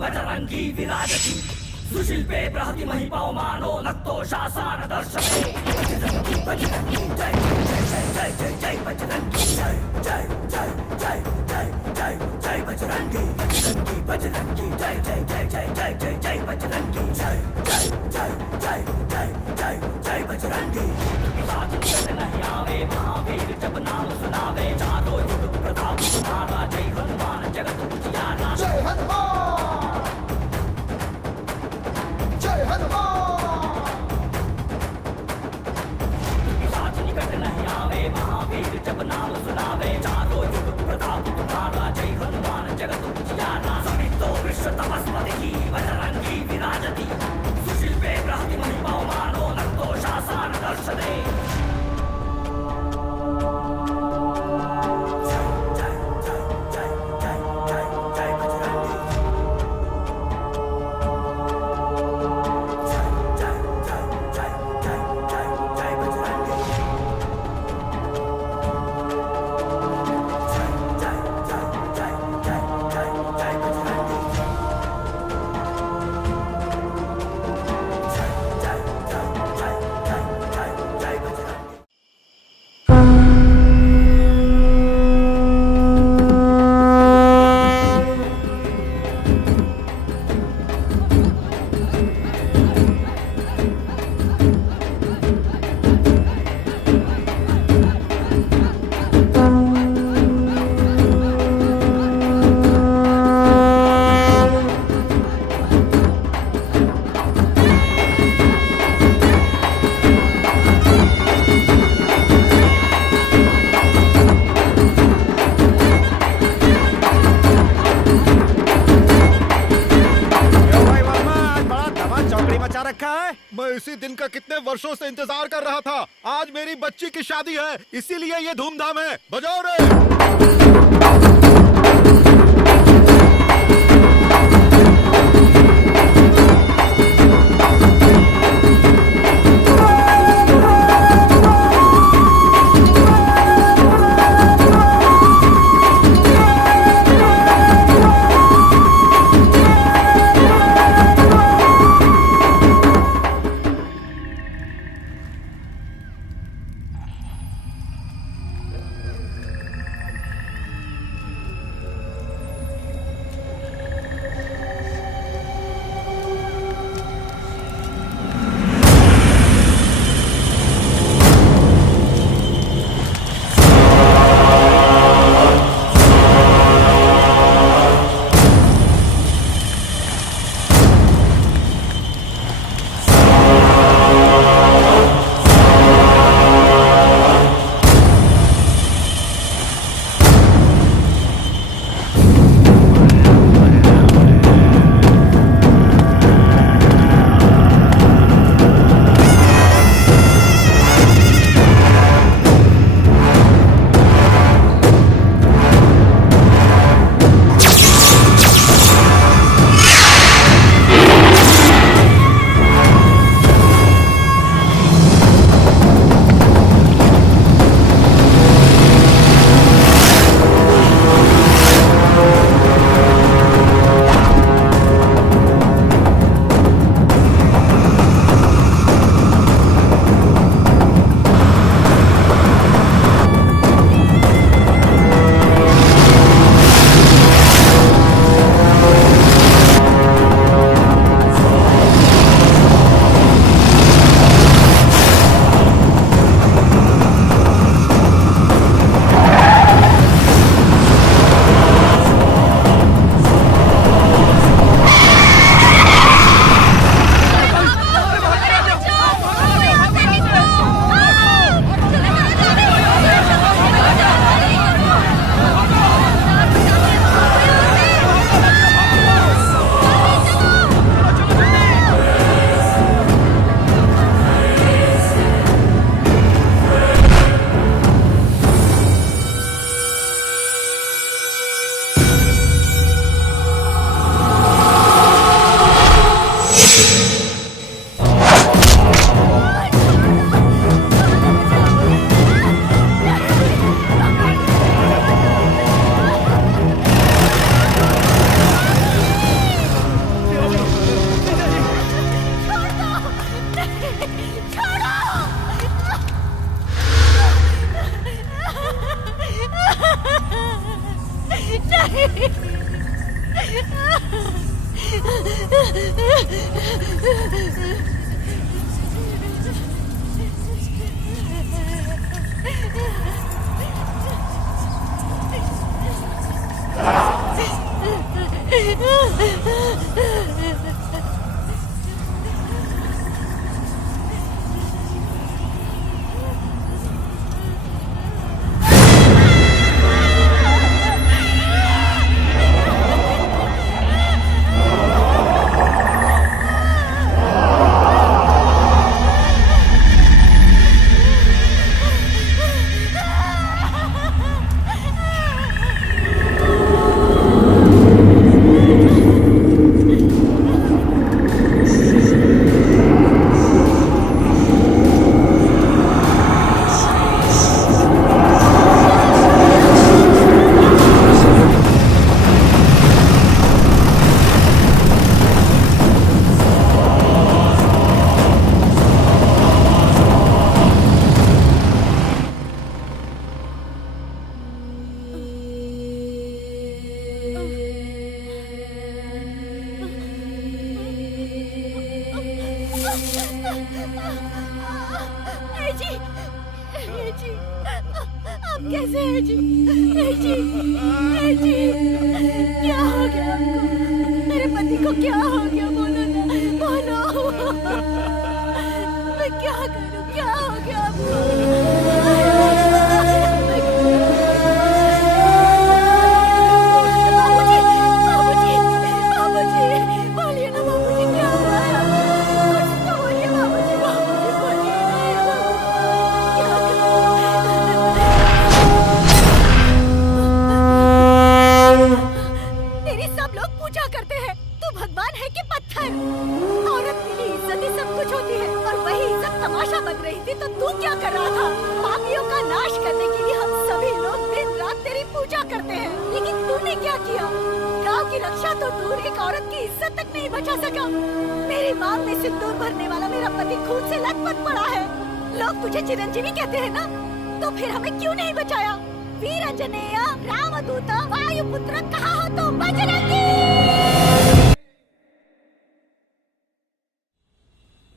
बजरंगी विराजति सुशिल्पे बृहति महिपवमानो नक्तो शासन दर्शने बजरंगी जय जय जय जय जय बजरंगी जय जय जय जय जय जय जय बजरंगी बजरंगी जय जय जय जय जय जय जय बजरंगी जय जय जय जय जय जय जय बजरंगी साथ नहीं आवे महावीर जब नाम सुनावे चारों युग प्रताप तुम्हारा जय हनुमान जगत उजियारा जय हनुमान जय हनुमान साथ निकट नहीं आवे महावीर जब नाम सुनावे चारों युग प्रताप तुम्हारा जय हनुमान जगत उजियारा समितो विश्व तपस्पति बजरंगी विराजति सुशिल्पे बृहति महिपवमानो नक्तो शासन दर्शने इसी दिन का कितने वर्षों से इंतजार कर रहा था। आज मेरी बच्ची की शादी है, इसीलिए ये धूमधाम है। बजाओ रे। जी, जी, आप कैसे हैं जी? जी, जी, क्या हो गया आपको? मेरे पति को क्या हो गया? बोलो ना, बोलो। मैं क्या करूं? क्या हो गया आपको? बाबूजी, बाबूजी, बाबूजी, बोलिए ना बाबूजी, क्या हुआ है? कुछ तो बोलिए बाबूजी, बाबूजी बोलिए ना। क्या तेरी सब लोग पूजा करते हैं, तू भगवान है कि पत्थर? औरत के लिए इज्जत ही सब कुछ होती है, और वही इज्जत तमाशा बन रही थी तो तू क्या कर रहा था? पापियों का नाश करने के लिए हम सभी लोग दिन रात तेरी पूजा करते हैं, लेकिन तूने क्या किया? गांव की रक्षा तो दूर, एक औरत की इज्जत तक नहीं बचा सका। मेरी मांग में सिंदूर भरने वाला मेरा पति खून से लथपथ पड़ा है। लोग तुझे चिरंजीवी कहते हैं ना, तो फिर हमें क्यों नहीं बचाया? वीर अंजनेय, रामदूत, वायुपुत्र, कहाँ हो तुम? बजरंगी!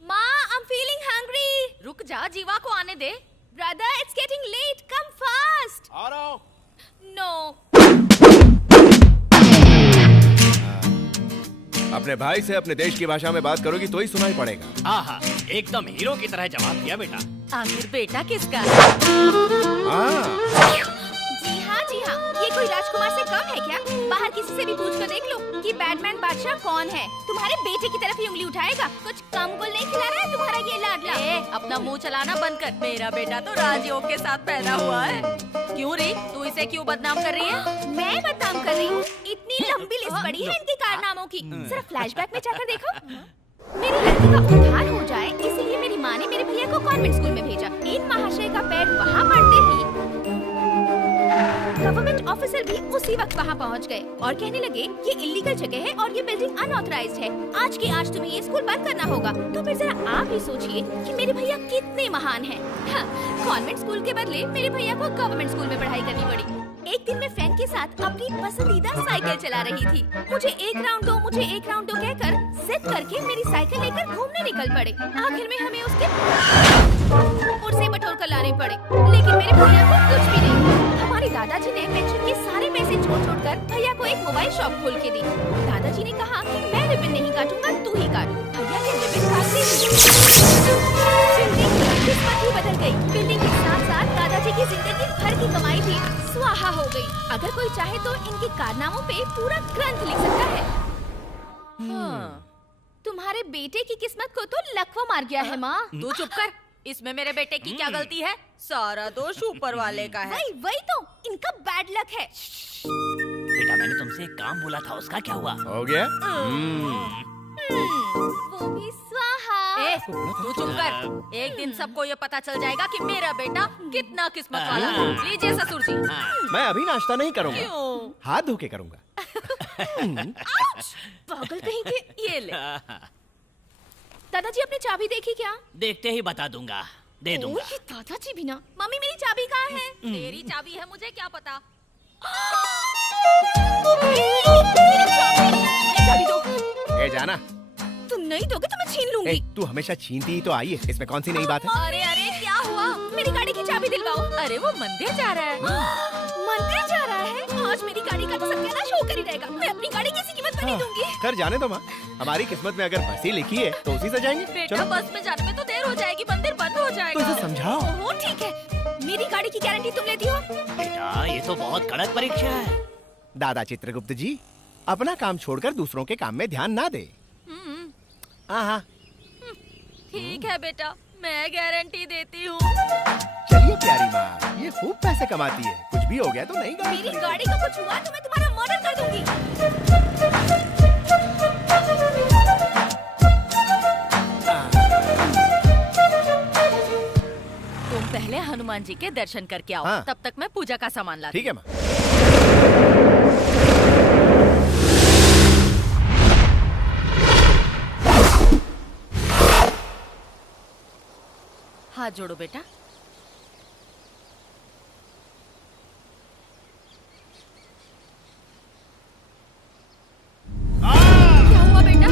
माँ, I'm feeling hungry. रुक जा, जीवा को आने दे। Brother, it's getting late. Come fast. आ रहा हूँ। No. अपने भाई से अपने देश की भाषा में बात करोगी तो ही सुनाई पड़ेगा। आहा, एकदम हीरो की तरह जवाब दिया बेटा। आखिर बेटा किसका? हाँ। जी हाँ, ये कोई राजकुमार से कम है क्या? बाहर किसी से भी पूछ कर देख लो कि बैटमैन बादशाह कौन है। तुम्हारे बेटे की तरफ ही उंगली उठाएगा। कुछ कम गुल नहीं खिला रहा है तुम्हारा ये लाडला? अपना मुंह चलाना बंद कर। मेरा बेटा तो राजयोग के साथ पैदा हुआ है। क्यों रे, तू इसे क्यों बदनाम कर रही है? मैं बदनाम कर रही हूँ? इतनी लंबी लिस्ट पड़ी है इनके कारनामों की। जरा फ्लैशबैक में जाकर देखो। मेरी लड़की का उद्धार हो जाए, इसलिए मेरी माँ ने मेरे भैया को कॉन्वेंट स्कूल में भेजा। इन महाशय का पैर वहाँ पड़ते ही गवर्नमेंट ऑफिसर भी उसी वक्त वहाँ पहुँच गए और कहने लगे ये इलीगल जगह है और ये बिल्डिंग अनऑथराइज्ड है। आज के आज तुम्हें ये स्कूल बंद करना होगा। तो फिर जरा आप ही सोचिए कि मेरे भैया कितने महान हैं। हाँ, कॉन्वेंट स्कूल के बदले मेरे भैया को गवर्नमेंट स्कूल में पढ़ाई करनी पड़ी। एक दिन मैं फ्रेंड के साथ अपनी पसंदीदा साइकिल चला रही थी। मुझे एक राउंड दो कहकर जिद करके मेरी साइकिल लेकर घूमने निकल पड़े। आखिर में हमें उसके पुरसे बटोर कर लाने पड़े, लेकिन मेरे भैया को कुछ भी नहीं। हमारे दादाजी ने पेंशन के सारे पैसे छोड़ भैया को एक मोबाइल शॉप खोल के दी। दादाजी ने कहा कि मैं रिबन नहीं काटूंगा, तू ही काट। भैया ने रिबन काटते ही किस्मत ही बदल गई। बिल्डिंग के साथ साथ दादाजी की जिंदगी भर की कमाई भी स्वाहा हो गई। अगर कोई चाहे तो इनके कारनामों पे पूरा ग्रंथ लिख सकता है। तुम्हारे बेटे की किस्मत को तो लकवा मार गया है माँ। तू चुप कर। इसमें मेरे बेटे की क्या गलती है? सारा दोष ऊपर वाले का है। वही तो, इनका बैड लक है। बेटा मैंने तुमसे एक काम बोला था, उसका क्या हुआ? हो गया? वो भी स्वाहा। तू चुप कर। एक दिन सबको ये पता चल जाएगा कि मेरा बेटा कितना किस्मत वाला है। लीजिए ससुर जी। मैं अभी नाश्ता नहीं करूँगा, क्यों? हाथ धो के करूँगा। पागल कहीं के। ये ले। दादाजी अपनी चाबी देखी क्या? देखते ही बता दूंगा, दे दूंगा। ये दादाजी भी ना। मम्मी मेरी चाबी कहाँ है? तेरी चाबी है, मुझे क्या पता। मेरी चाबी दो। ए जाना, तुम नहीं दोगे तो मैं छीन लूंगी। तू हमेशा छीनती ही तो आई है, इसमें कौन सी नई बात है? अरे अरे क्या हुआ? मेरी गाड़ी की चाबी दिलवाओ। अरे वो मंदिर जा रहा है। मंदिर जा रहा है? आज मेरी गाड़ी का तो सत्यानाश होकर ही रहेगा। मैं अपनी गाड़ी किसी कीमत पर नहीं दूंगी। कर जाने दो माँ, हमारी किस्मत में अगर बस ही लिखी है तो उसी से जाएंगे। बेटा बस में जाने में तो देर हो जाएगी, मंदिर बंद हो तो जाएगा। इसे समझाओ। ओह ठीक है, मेरी गाड़ी की गारंटी तुम लेती हो? बेटा ये तो बहुत कड़क परीक्षा है। दादा चित्रगुप्त जी अपना काम छोड़कर दूसरों के काम में ध्यान ना दे। हाँ, ठीक है बेटा, मैं गारंटी देती हूँ। चलिए प्यारी माँ, ये खूब पैसे कमाती है, कुछ भी हो गया तो नहीं गाड़ी। मेरी गाड़ी को कुछ हुआ तो मैं तुम्हारा मर्डर कर दूंगी। तुम पहले हनुमान जी के दर्शन करके आओ। हाँ। तब तक मैं पूजा का सामान लाती हूँ। ठीक है माँ। हाथ जोड़ो बेटा। क्या हुआ बेटा?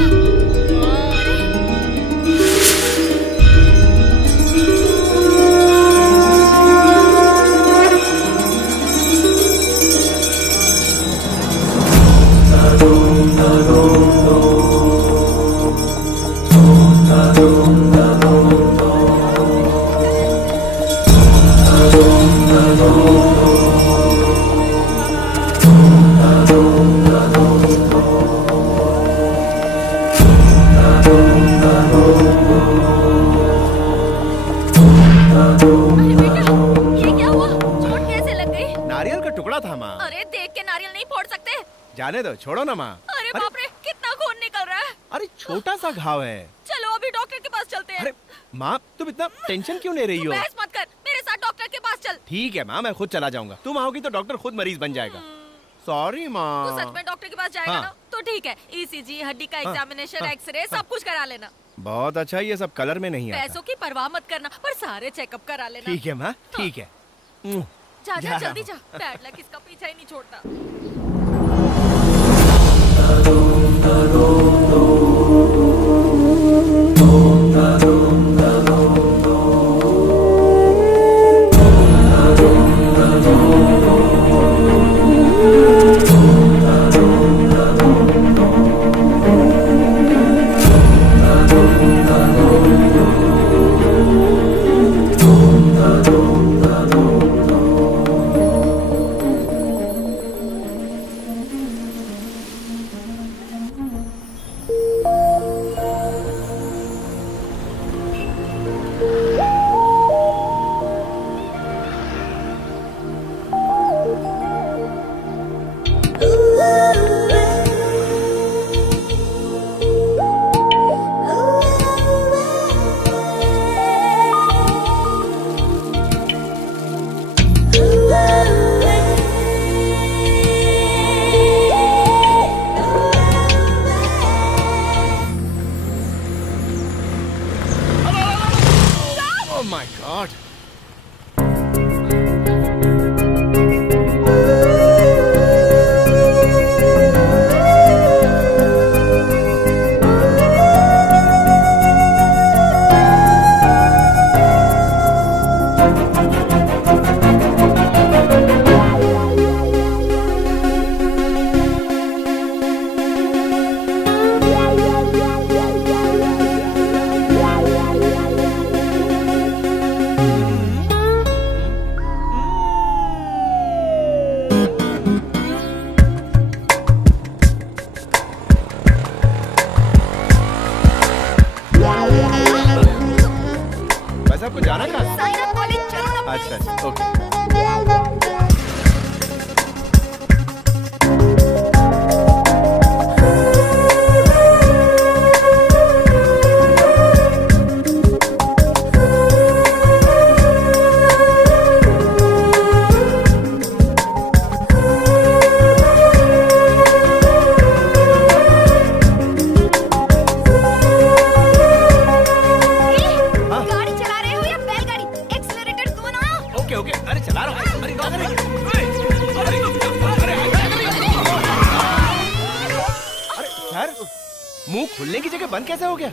था माँ। अरे देख के नारियल नहीं फोड़ सकते। जाने दो, छोड़ो ना माँ। अरे बाप रे, कितना खून निकल रहा है। अरे छोटा सा घाव है। चलो अभी डॉक्टर के पास चलते हैं। अरे माँ, तुम इतना टेंशन क्यों ले रही हो? बहस मत कर, मेरे साथ डॉक्टर के पास चल। ठीक है माँ, मैं खुद चला जाऊंगा। तुम आओगी तो डॉक्टर खुद मरीज बन जाएगा। सॉरी माँ। तू सच में डॉक्टर के पास जाएगा हाँ। ना? तो ठीक है, ECG, हड्डी का एग्जामिनेशन, एक्सरे सब कुछ करा लेना। बहुत अच्छा, ये सब कलर में नहीं आता। पैसों की परवाह मत करना, पर सारे चेकअप करा लेना। ठीक है माँ, ठीक है। जा जा जा रहा जल्दी हूँ। जा, बैड लक इसका पीछा ही नहीं छोड़ता। Oh my God! वैसे आपको जाना कहाँ? साइना कॉलेज चलो ना। अच्छा अच्छा, ओके। गाड़ी चला रहे हो या बैलगाड़ी? एक्सीलरेटर दो ना। ओके ओके, अरे चला रहा हूँ। अरे अरे अरे सर, मुंह खुलने की जगह बंद कैसे हो गया?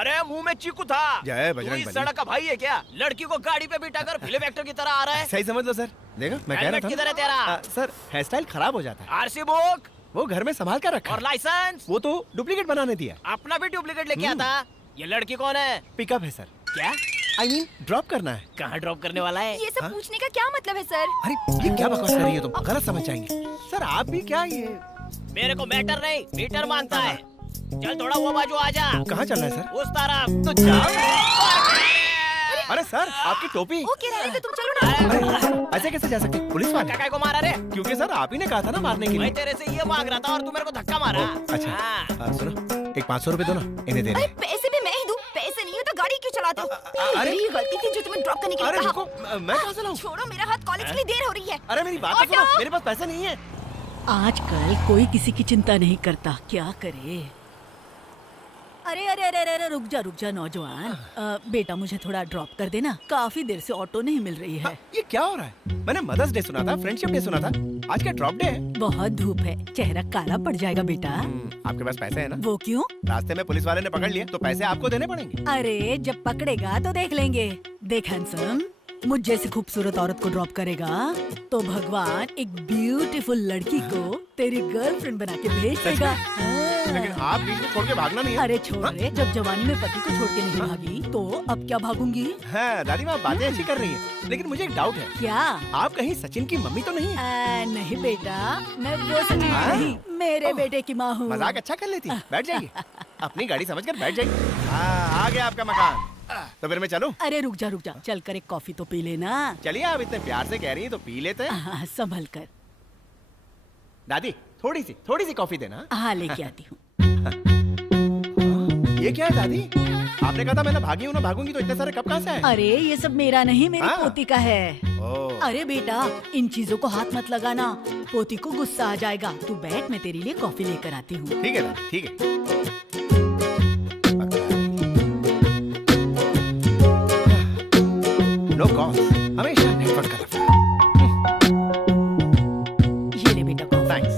अरे मुंह में चीकू था। जय तू बजरंग इस बली। सड़क का भाई है क्या? लड़की को गाड़ी पे बिठा कर फिल्म एक्टर की तरह आ रहा है। सही समझ लो सर। देखो मैं कह रहा हेलमेट था किधर ना। है तेरा? सर, हेयर स्टाइल खराब हो जाता है। आरसी बुक वो घर में संभाल कर रखा और है। लाइसेंस। वो तो डुप्लीकेट बनाने दिया। अपना भी डुप्लीकेट लेके आता। ये लड़की कौन है? पिकअप है सर। क्या? आई मीन ड्रॉप करना है। कहाँ ड्रॉप करने वाला है? ये सब हाँ? पूछने का क्या मतलब है सर? अरे ये क्या बकवास कर रही हो तुम? गलत समझ जाएंगे। सर आप भी क्या ये? मेरे को मैटर नहीं, मीटर मानता है। चल थोड़ा वो बाजू आ जा। कहाँ चलना है सर? उस तरफ। तो जाओ। अरे सर, आपकी टोपी। ओके रहने दो, तुम चलो ना। अरे ऐसे कैसे जा सकते? पुलिस वाले? काका को मारा रे? क्योंकि सर आप ही ने कहा था ना मारने के मैं लिए। तेरे से ये मांग रहा था और तू मेरे को धक्का मारा। अच्छा हाँ। सुनो, एक 500 रुपए दो ना, इन्हें दे अरे दे। पैसे भी मैं ही दूं? पैसे नहीं हो तो गाड़ी क्यों चलाते हो? अरे- मेरी गलती थी जो तुम्हें ड्रॉप करने के लिए अरे कहा। रुको, मैं कहाँ से लाऊं? छोड़ो मेरा हाथ, कॉलेज के लिए देर हो रही है। अरे मेरी बात तो सुनो, मेरे पास पैसे नहीं है। आजकल कोई किसी की चिंता नहीं करता, क्या करे। अरे अरे अरे अरे रुक जा नौजवान। बेटा मुझे थोड़ा ड्रॉप कर देना, काफी देर से ऑटो नहीं मिल रही है। ये क्या हो रहा है? मैंने मदर्स डे सुना था, फ्रेंडशिप डे सुना था, आज क्या ड्रॉप डे है? बहुत धूप है, चेहरा काला पड़ जाएगा बेटा। आपके पास पैसे है ना? वो क्यों? रास्ते में पुलिस वाले ने पकड़ लिए तो पैसे आपको देने पड़ेंगे। अरे जब पकड़ेगा तो देख लेंगे। देख हैंडसम, मुझ जैसी खूबसूरत औरत को ड्रॉप करेगा तो भगवान एक ब्यूटीफुल लड़की को तेरी गर्लफ्रेंड बना के भेज देगा। लेकिन आप बीच में छोड़ के भागना नहीं है। अरे छोड़ रे, जब जवानी में पति को छोड़ के नहीं भागी तो अब क्या भागूंगी? हाँ, दादी माँ बातें अच्छी कर रही हैं, लेकिन मुझे एक डाउट है। क्या? आप कहीं सचिन की मम्मी तो नहीं है? नहीं बेटा, मैं वो सचिन हाँ? नहीं, मेरे बेटे की माँ हूँ। मजाक अच्छा कर लेती। बैठ जाइए, अपनी गाड़ी समझकर बैठ जाइए। हाँ, आ गया आपका मकान। तो फिर मैं चलूं? अरे रुक जा, चल कर एक कॉफी तो पी लेना। चलिए, आप इतने प्यार से कह रही हैं तो पी लेते हैं। हाँ, संभल कर। दादी थोड़ी सी कॉफी देना। हाँ, लेके आती हूँ। ये क्या है दादी? आपने कहा था मैं ना भागी हूँ ना भागूंगी, तो इतने सारे कप कहाँ से आए? अरे ये सब मेरा नहीं, मेरी हाँ। पोती का है। ओह। अरे बेटा, इन चीजों को हाथ मत लगाना, पोती को गुस्सा आ जाएगा। तू बैठ, मैं तेरे लिए कॉफी लेकर आती हूँ। ठीक है दादी, ठीक है। नो कॉल्स, हमेशा नेटवर्क का लफड़ा। ये ले बेटा कॉफी। थैंक्स।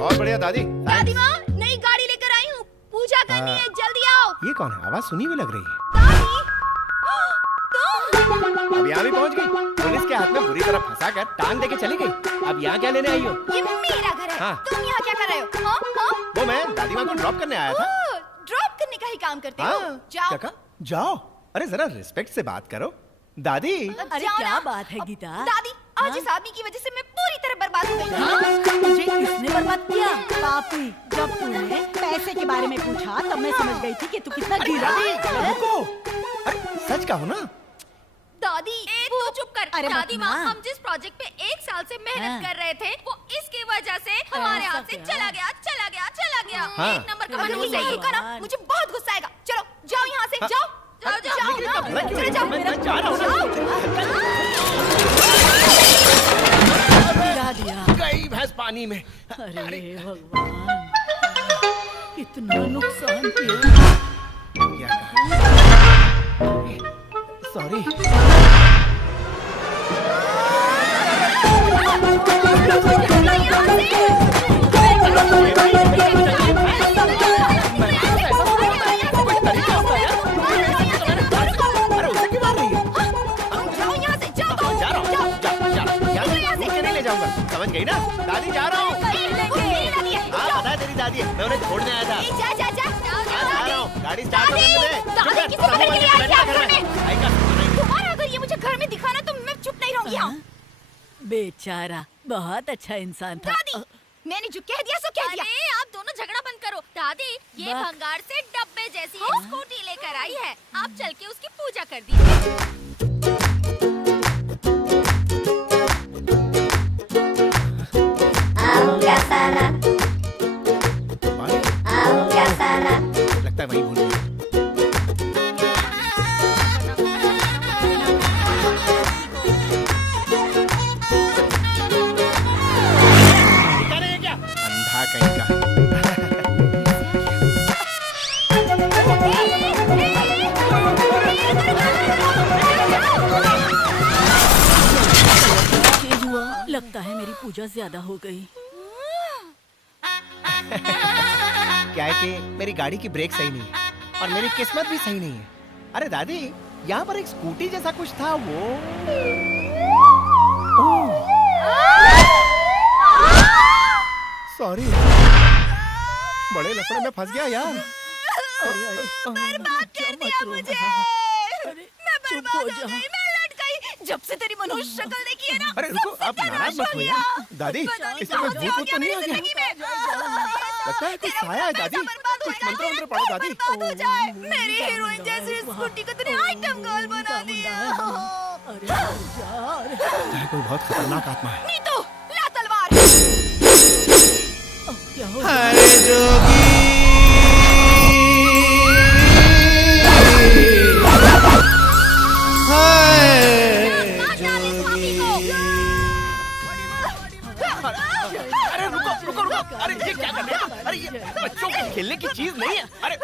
और बढ़िया दादी। दादी माँ, नई गाड़ी लेकर आई हूँ, पूजा करनी है, जल्दी आओ। ये कौन है? आवाज सुनी हुई लग रही है। दादी, तुम? अब यहाँ भी पहुँच गई। पुलिस के हाथ में बुरी तरह फंसा कर टांग देके चली गई। अब यहाँ क्या लेने आई हो? ये मेरा घर है। हाँ। तुम यहाँ क्या कर रहे हो? हाँ, हाँ? वो मैं दादी माँ को ड्रॉप करने आया था। ओह, ड्रॉप करने का ही काम करते हो? हाँ। जाओ। क्या कहा? जाओ। अरे जरा रिस्पेक्ट से बात करो दादी। अरे जाओ क्या ना। बात है गीता? दादी, आज हाँ? इस आदमी की वजह से मैं पूरी तरह बर्बाद हो गई। हाँ? मुझे किसने बर्बाद किया? पापी, जब तूने पैसे के बारे में पूछा तब मैं समझ गई थी कि तू कितना गिरा है। रुको, अरे सच कहो ना। दादी, तू चुप कर। अरे दादी मत माँ, ना। हम जिस प्रोजेक्ट पे 1 साल से मेहनत हाँ। कर रहे थे, वो इसकी वजह से हमारे ऐसा हाथ से क्या? चला गया। हाँ। 1 नंबर का अगर मनहूस ये है ये। रुका ना, मुझे बहुत गुस्सा आएगा। चलो, जाओ यहाँ से, हाँ। जाओ। जाओ लेकिन ना। इतना भला क्यों चले है? जाओ। मैं जा रहा हूँ गिरा दिया। ना। गई भैंस पानी में। अरे भगवान, कितना नुकसान किया। क्या कहा? सॉरी। अरे उसे क्यों मार रही है? जाओ यहाँ से, जाओ। जा रहा हूँ। यहाँ से नहीं ले जाऊंगा। समझ गई ना? दादी जा रहा हूँ। हाँ पता है तेरी दादी है, मैं उन्हें छोड़ने आया था। हाँ, जा रहा हूँ। गाड़ी स्टार्ट दादी, करने दे। दादी, चुप कर, किसी को सामने लेके वाले आई क्या घर घर में? में? आएगा। तुम्हारा अगर ये मुझे घर में दिखाना तो मैं चुप नहीं रहूंगी यहाँ। बेचारा, बहुत अच्छा इंसान था। दादी, मैंने जो कह दिया सो कह दिया। अरे आप दोनों झगड़ा बंद करो। दादी, ये बक। भंगार से डब्बे जैसी एक स्कूटी लेकर आई है। आप चल के उसकी पूजा कर दीजिए। लगता है वही भूल गई। दिखा नहीं है क्या? अंधा कहीं का। चेंज हुआ, लगता है मेरी पूजा ज्यादा हो गई। क्या है कि मेरी गाड़ी की ब्रेक सही नहीं है और मेरी किस्मत भी सही नहीं है। अरे दादी, यहाँ पर एक स्कूटी जैसा कुछ था वो। सॉरी, बड़े लफड़े में फंस गया यार। बर्बाद कर दिया मुझे। मैं चुप बर्बाद हो हो जा। गई, मैं लट गई। जब से तेरी मनोज शक्ल देखी है ना, अरे रुको, सबसे आप प्यार नाराज मत हो हो गया। यार। दादी, पता नहीं इसमें कोई क्या हो भूत तो नहीं आ मेरी गया? जिंदगी में। लगता है कुछ साया है दादी। कुछ मंत्र वंत्र पढ़ो दादी। बर्बाद हो जाए। मेरी हीरोइन जैसी स्कूटी को तूने आइटम गर्ल बना दिया। अरे जा। चाहे कोई बहुत खतरनाक आत्मा है। नीतू, ला तलवार। अब क्या हो गया? अरे जोगी अरे रुको रुको रुको, अरे ये क्या कर रहे हो? अरे ये बच्चों के खेलने की चीज नहीं है। अरे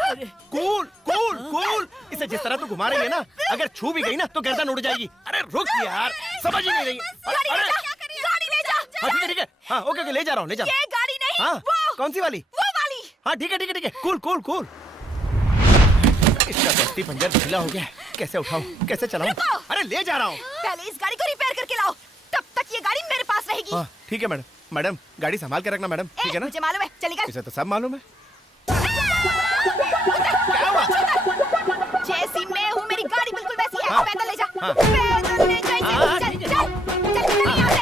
कूल कूल कूल, इसे जिस तरह तू घुमा रही है ना, अगर छू भी गई ना तो गर्दन उड़ जाएगी। अरे रुक यार, समझ ही नहीं रही। गाड़ी ले अरे जा, गाड़ी ले जा। हाँ ठीक है ठीक है, हाँ ओके ओके, ले जा रहा हूँ ले जा रहा ये गाड़ी नहीं, हूँ। हाँ वो कौन सी वाली? वो वाली। हाँ ठीक है ठीक है ठीक है, कूल कूल कूल। इसका दस्ती पंजर ढीला हो गया, कैसे उठाऊं कैसे चलाऊं? अरे ले जा रहा हूँ। पहले इस गाड़ी को रिपेयर करके लाओ, तब तक ये गाड़ी मेरे पास रहेगी। हाँ ठीक है मैडम, मैडम गाड़ी संभाल के रखना मैडम, ठीक है ना? मुझे मालूम है, चली गई। इसे तो सब मालूम है। क्या हुआ? जैसी मैं हूँ मेरी गाड़ी बिल्कुल वैसी है। हाँ। पैदल ले जा, हाँ। पैदल ले जा इसे। हाँ, चल ठीक है। चल चल निकल यहाँ से।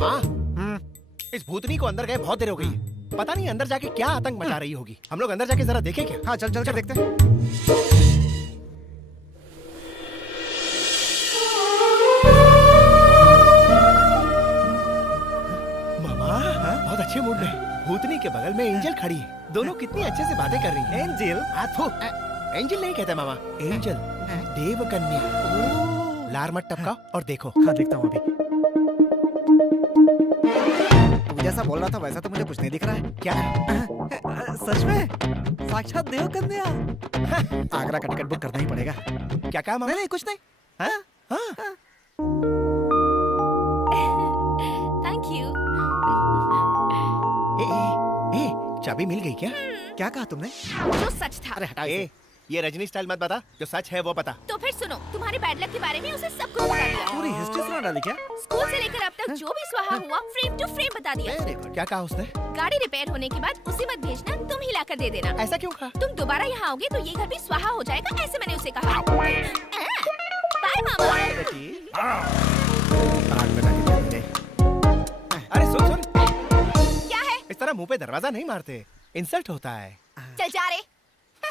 मामा इस भूतनी को अंदर गए बहुत देर हो गई है। पता नहीं अंदर जाके क्या आतंक मचा रही होगी। हम लोग अंदर जाके जरा देखें क्या? हाँ चल चल देखते हैं। मामा बहुत अच्छे मूड में। भूतनी के बगल में एंजल खड़ी है। दोनों कितनी अच्छे से बातें कर रही हैं। एंजल? एंजल नहीं कहते मामा, एंजल, देव कन्या। लार मत टपकाओ और देखो। हाँ देखता हूँ अभी। तू जैसा बोल रहा था वैसा तो मुझे कुछ नहीं दिख रहा है। क्या? सच में साक्षात देव कन्या। आगरा का टिकट बुक करना ही पड़ेगा। क्या कहा मामा? नहीं कुछ नहीं। हाँ? हाँ? Thank you. चाबी मिल गई क्या? क्या कहा तुमने? जो सच था। अरे हटा ये रजनी स्टाइल मत बता, जो सच है वो बता। तो फिर सुनो, तुम्हारे बैड लक के बारे में उसे सब कुछ बता दिया। पूरी हिस्ट्री सुना डाली क्या? स्कूल से लेकर अब तक जो भी स्वाहा हुआ फ्रेम टू फ्रेम बता दिया। क्या कहा उसने? गाड़ी रिपेयर होने के बाद उसे मत भेजना, तुम ही लाकर दे देना। ऐसा क्यों कहा? तुम दोबारा यहाँ आओगे तो ये घर भी स्वाहा हो जाएगा, ऐसे मैंने उसे कहा। बाय मामा। अरे सुन। क्या है? इस तरह मुंह पे दरवाजा नहीं मारते, इंसल्ट होता है। चल जा रे।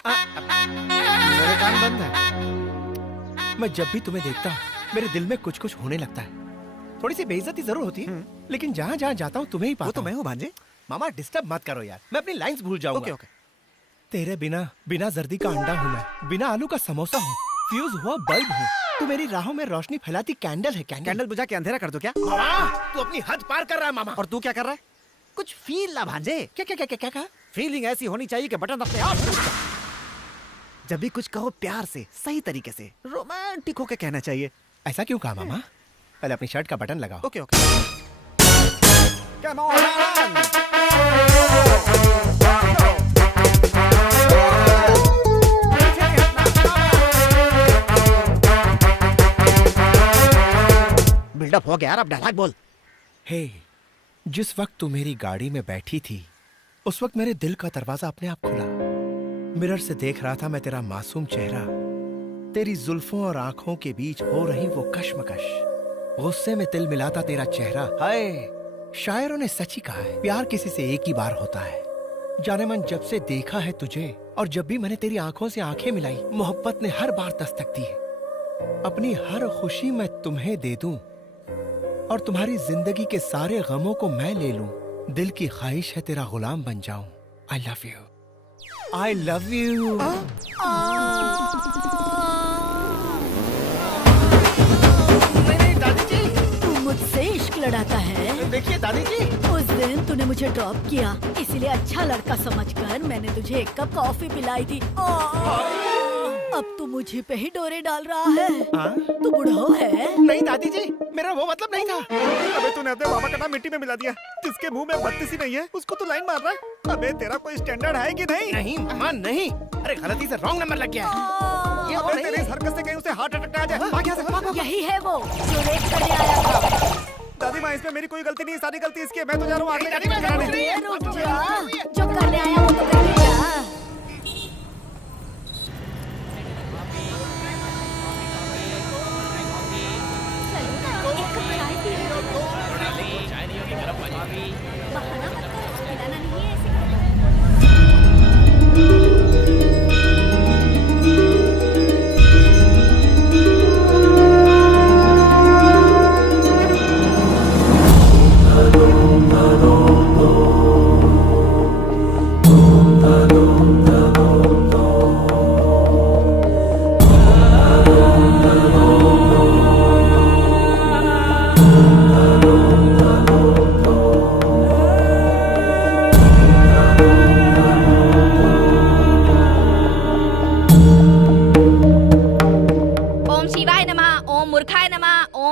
मेरे कान बंद है। मैं जब भी तुम्हें देखता हूँ मेरे दिल में कुछ कुछ होने लगता है। थोड़ी सी बेइज्जती जरूर होती है, लेकिन जहाँ जहाँ जाता हूँ तुम्हें ही पाता वो तो हूँ। मैं हूँ भांजे। मामा डिस्टर्ब मत करो यार, मैं अपनी लाइंस भूल जाऊंगा। Okay okay. तेरे बिना जर्दी का अंडा हूँ मैं, बिना आलू का समोसा हूँ, फ्यूज हुआ बल्ब हूँ। तू मेरी राहों में रोशनी फैलाती कैंडल है। कैंडल बुझा के अंधेरा कर दो क्या? मामा तू अपनी हद पार कर रहा है मामा। और तू क्या कर रहा है? कुछ फील ला भांजे। क्या क्या क्या क्या क्या कहा? फीलिंग ऐसी होनी चाहिए कि बटन अपने आप। जब भी कुछ कहो प्यार से, सही तरीके से, रोमांटिक होके कहना चाहिए। ऐसा क्यों कहा मामा? पहले अपनी शर्ट का बटन लगाओ। Okay okay. Come on. Buildup हो गया यार, अब डायलॉग बोल। हे, जिस वक्त तू मेरी गाड़ी में बैठी थी उस वक्त मेरे दिल का दरवाजा अपने आप खुला। मिरर से देख रहा था मैं तेरा मासूम चेहरा, तेरी जुल्फों और आंखों के बीच हो रही वो कश्मकश। गुस्से में तिल मिलाता तेरा चेहरा। हाय, शायरों ने सच ही कहा है, प्यार किसी से एक ही बार होता है। जाने मन जब से देखा है तुझे और जब भी मैंने तेरी आंखों से आंखें मिलाई, मोहब्बत ने हर बार दस्तक दी है। अपनी हर खुशी मैं तुम्हें दे दूं और तुम्हारी जिंदगी के सारे गमों को मैं ले लूं। दिल की ख्वाहिश है तेरा गुलाम बन जाऊं। I love you, I love you. नहीं दादी जी, तू मुझसे इश्क लड़ाता है। देखिए दादी जी, उस दिन तूने मुझे ड्रॉप किया, इसीलिए अच्छा लड़का समझकर मैंने तुझे एक कप कॉफी पिलाई थी। अब तू मुझे पे ही डोरे डाल रहा है। तू बुढ़ो है। नहीं दादी जी, मेरा वो मतलब नहीं था। अबे तूने अपने बाबा का नाम मिट्टी में मिला दिया। जिसके मुंह में बत्तीस ही नहीं है उसको तू लाइन मार रहा है। अबे तेरा कोई स्टैंडर्ड है कि नहीं? नहीं मामा नहीं, अरे गलती से रॉन्ग नंबर लग गया। ये अबे तेरी इस हरकत से कहीं उसे हार्ट अटैक आ जाए। भाग यहाँ से, भाग, भाग। यही है वो जो रेप करने आया था। दादी माँ, इसमें मेरी कोई गलती नहीं, सारी गलती इसकी है। मैं तो जा रहा हूँ आगे दादी माँ, कराने। रुक जा, जो करने आया वो तो करके जा। बहाना मत कर, खिलाना नहीं है ऐसे।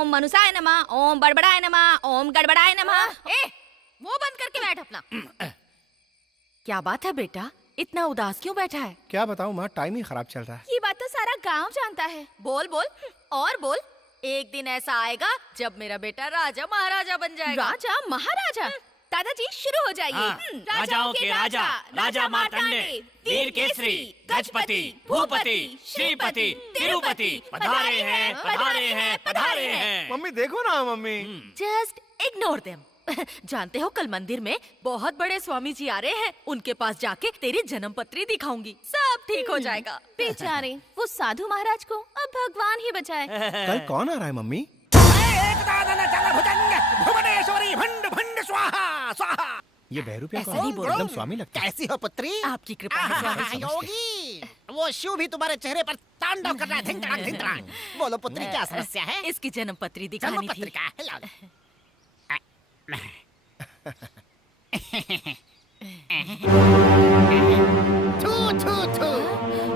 मनुषाय नमः, ओम बड़बड़ाय नमः, ओम गड़बड़ाय नमः। वो बंद करके बैठ अपना। क्या बात है बेटा, इतना उदास क्यों बैठा है? क्या बताऊं माँ, टाइम ही खराब चल रहा है। ये बात तो सारा गांव जानता है। बोल बोल और बोल। एक दिन ऐसा आएगा जब मेरा बेटा राजा महाराजा बन जाएगा। राजा महाराजा? दादाजी शुरू हो जाइए। राजाओं के राजा, राजा मार्तंडे, वीर केसरी, गजपति, भूपति, श्रीपति, तिरुपति, पधारे हैं, पधारे हैं, पधारे हैं। मम्मी देखो ना मम्मी। Just ignore them. जानते हो कल मंदिर में बहुत बड़े स्वामी जी आ रहे हैं, उनके पास जाके तेरी जन्म पत्री दिखाऊंगी, सब ठीक हो जाएगा। बेचारे वो साधु महाराज को अब भगवान ही बचाए। कल कौन आ रहा है मम्मी? ये बहरू प्या ऐसा नहीं बोलो। एकदम स्वामी लगता है। कैसी हो पुत्री? आपकी कृपा है स्वामी जी। योगी, वो शिव भी तुम्हारे चेहरे पर तांडव कर रहा है। धिंग-तड़ांग, धिंग-तड़ांग। बोलो पुत्री, क्या समस्या है? इसकी जन्म पत्री दिखानी थी। पत्रिका थू थू थू,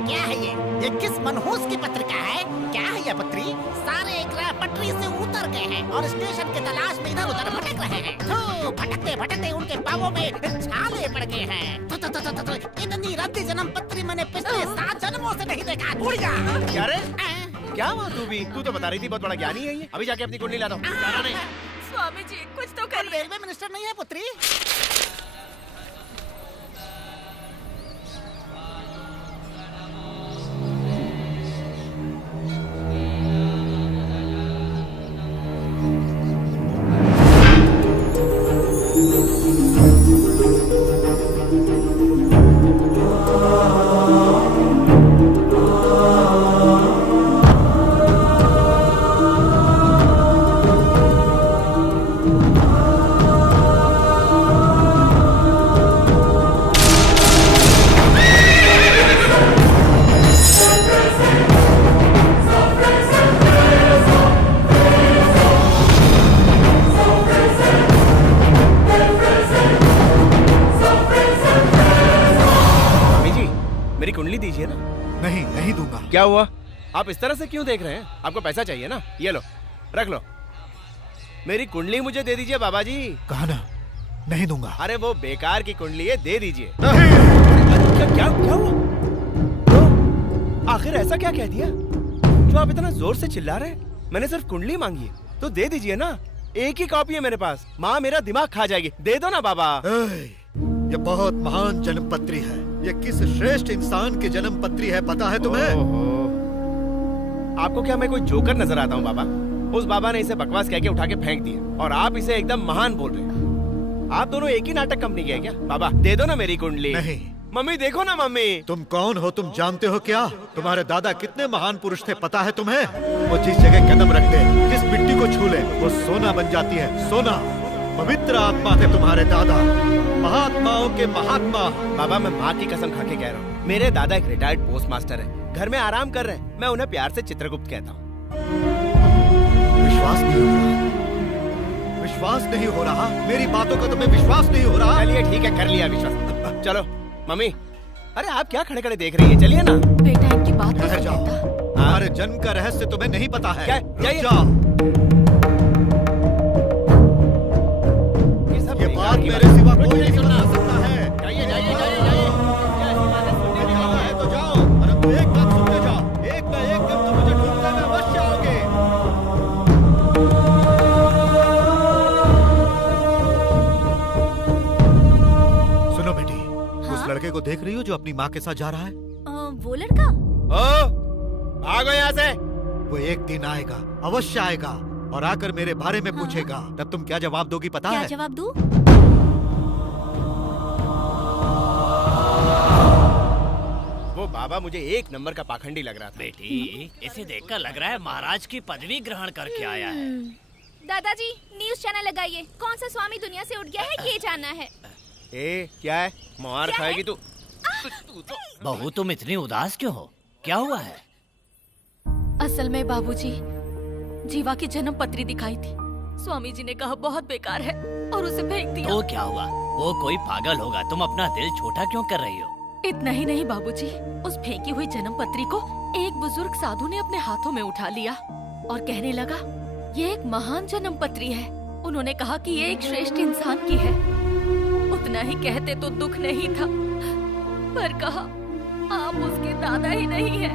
क्या है ये किस मनहूस की पत्रिका है? क्या है ये पत्री? सारे एकरा पटरी से उतर गए हैं और स्टेशन की तलाश में इधर उधर भटक रहे हैं। थू, भटकते भटकते उनके पावों में छाले पड़ गए हैं। थू, थू, थू, थू, थू, थू, इतनी रद्दी जन्म पत्री मैंने पिछले 7 जन्मों से नहीं देखा। उड़ जा। क्या रे? क्या हुआ तू भी? तू तो बता रही थी बहुत बड़ा ज्ञानी है ये। अभी जाके अपनी कुंडली लाता हूँ। जाना नहीं। स्वामी जी कुछ तो करिए। रेलवे मिनिस्टर नहीं है पुत्री? मेरी कुंडली दीजिए ना। नहीं, नहीं दूंगा। क्या हुआ? आप इस तरह से क्यों देख रहे हैं? आपको पैसा चाहिए ना? ये लो, रख लो। मेरी कुंडली मुझे दे दीजिए बाबा जी। कहा ना, नहीं दूंगा। अरे वो बेकार की कुंडली है, दे दीजिए। नहीं। क्या हुआ? तो आखिर ऐसा क्या कह दिया जो आप इतना जोर से चिल्ला रहे हैं? मैंने सिर्फ कुंडली मांगी है, तो दे दीजिए ना। एक ही कॉपी है मेरे पास। माँ मेरा दिमाग खा जाएगी, दे दो ना बाबा। ये बहुत महान जन्म पत्री है। ये किस श्रेष्ठ इंसान की जन्म पत्री है पता है तुम्हें? आपको क्या मैं कोई जोकर नजर आता हूँ बाबा? उस बाबा ने इसे बकवास कह के उठा के फेंक दिया और आप इसे एकदम महान बोल रहे हैं। आप दोनों एक ही नाटक कंपनी के हैं क्या? बाबा दे दो ना मेरी कुंडली। नहीं। मम्मी देखो ना मम्मी। तुम कौन हो? तुम जानते हो क्या तुम्हारे दादा कितने महान पुरुष थे पता है तुम्हें? वो जिस जगह कदम रखते, जिस मिट्टी को छू ले, वो सोना बन जाती है। सोना। पवित्र आत्मा थे तुम्हारे दादा, महात्माओं के महात्मा। बाबा मैं माँ की कसम खा के कह रहा हूँ, मेरे दादा एक रिटायर्ड पोस्ट मास्टर है, घर में आराम कर रहे हैं। मैं उन्हें प्यार से चित्रगुप्त कहता हूँ। विश्वास नहीं हो रहा? विश्वास नहीं हो रहा? मेरी बातों का तुम्हें विश्वास नहीं हो रहा? चलिए ठीक है, कर लिया विश्वास। चलो मम्मी। अरे आप क्या खड़े खड़े देख रही है? चलिए ना। बेटा इनकी बात ठहर जाओ। हमारे जन्म का रहस्य तुम्हें नहीं पता है। क्या? रुक जाओ। ये बात मेरे सिवा कोई नहीं समझ सकता है। जाइए जाइए जाइए जाइए। है तो जाओ, परंतु एक बात सुनते जाओ। एक न एक दिन तुम मुझे ढूंढने में अवश्य आओगे। सुनो बेटी, उस लड़के को देख रही हो जो अपनी माँ के साथ जा रहा है? वो लड़का? भागो यहाँ से। वो एक दिन आएगा, अवश्य आएगा और आकर मेरे बारे में पूछेगा। तब तुम क्या जवाब दोगी पता क्या है? जवाब दूं? वो बाबा मुझे एक नंबर का पाखंडी लग रहा था। बेटी इसे देखकर लग रहा है महाराज की पदवी ग्रहण करके आया है। दादाजी न्यूज चैनल लगाइए। कौन सा स्वामी दुनिया से उठ गया है ये जानना है। ए क्या है? मार खाएगी तू। बहू तुम इतनी उदास क्यों हो? क्या हुआ है? असल में बाबूजी, जीवा की जन्म पत्री दिखाई थी। स्वामी जी ने कहा बहुत बेकार है और उसे फेंक दिया। तो क्या हुआ? वो कोई पागल होगा, तुम अपना दिल छोटा क्यों कर रही हो? इतना ही नहीं बाबूजी, उस फेंकी हुई जन्म पत्री को एक बुजुर्ग साधु ने अपने हाथों में उठा लिया और कहने लगा ये एक महान जन्म पत्री है। उन्होंने कहा कि ये एक श्रेष्ठ इंसान की है। उतना ही कहते तो दुख नहीं था, पर कहा आप उसके दादा ही नहीं है।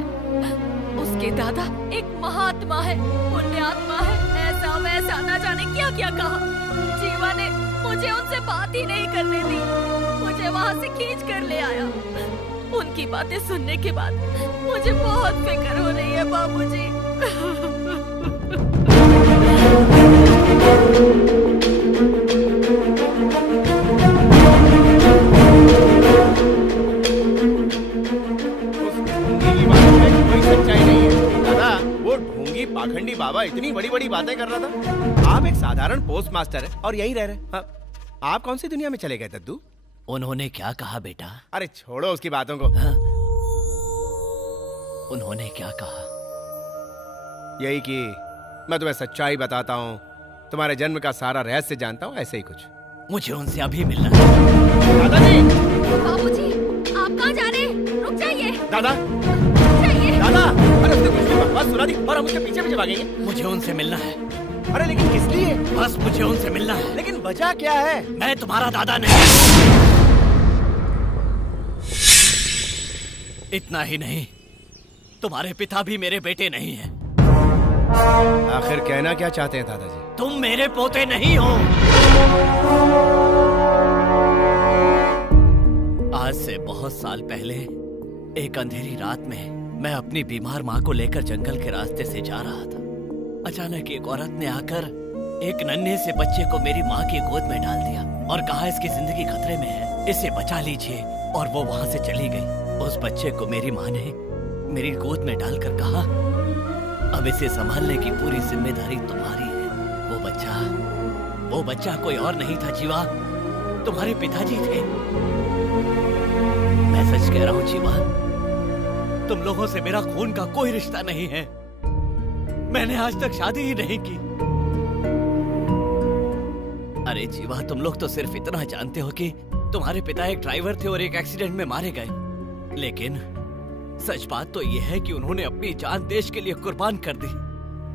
उसके दादा एक महात्मा है, पुण्यात्मा है, ऐसा वैसा न जाने क्या क्या कहा। जीवा ने मुझे उनसे बात ही नहीं करने दी, मुझे वहाँ से खींच कर ले आया। उनकी बातें सुनने के बाद मुझे बहुत फिक्र हो रही है बाबूजी। पाखंडी बाबा इतनी बड़ी बड़ी बातें कर रहा था। आप एक साधारण पोस्ट मास्टर है और यहीं रह रहे। हाँ, आप कौन सी दुनिया में चले गए दद्दू? उन्होंने क्या कहा बेटा? अरे छोड़ो उसकी बातों को। हाँ? उन्होंने क्या कहा? यही कि मैं तुम्हें सच्चाई बताता हूँ, तुम्हारे जन्म का सारा रहस्य जानता हूँ, ऐसे ही कुछ। मुझे उनसे अभी मिलना है। दादाजी! बाबूजी, आप कहाँ जा रहे हैं? रुक जाइए। दादा! रुक जाइए। दादा! अरे उसने कुछ भी बकवास सुना दी और हम उसके पीछे पीछे भागेंगे। मुझे उनसे मिलना है। अरे लेकिन किस लिए? बस मुझे उनसे मिलना है। लेकिन वजह क्या है? मैं तुम्हारा दादा नहीं। इतना ही नहीं, तुम्हारे पिता भी मेरे बेटे नहीं हैं। आखिर कहना क्या चाहते हैं दादाजी? तुम मेरे पोते नहीं हो। आज से बहुत साल पहले एक अंधेरी रात में मैं अपनी बीमार माँ को लेकर जंगल के रास्ते से जा रहा था। अचानक एक औरत ने आकर एक नन्हे से बच्चे को मेरी माँ की गोद में डाल दिया और कहा इसकी जिंदगी खतरे में है, इसे बचा लीजिए। और वो वहाँ से चली गई। उस बच्चे को मेरी माँ ने मेरी गोद में डालकर कहा, अब इसे संभालने की पूरी जिम्मेदारी तुम्हारी है। वो बच्चा कोई और नहीं था जीवा, तुम्हारे पिताजी थे। मैं सच कह रहा हूँ जीवा, तुम लोगों से मेरा खून का कोई रिश्ता नहीं है। मैंने आज तक शादी ही नहीं की। अरे जीवा, तुम लोग तो सिर्फ इतना जानते हो कि तुम्हारे पिता एक ड्राइवर थे और एक एक्सीडेंट में मारे गए। लेकिन सच बात तो यह है कि उन्होंने अपनी जान देश के लिए कुर्बान कर दी।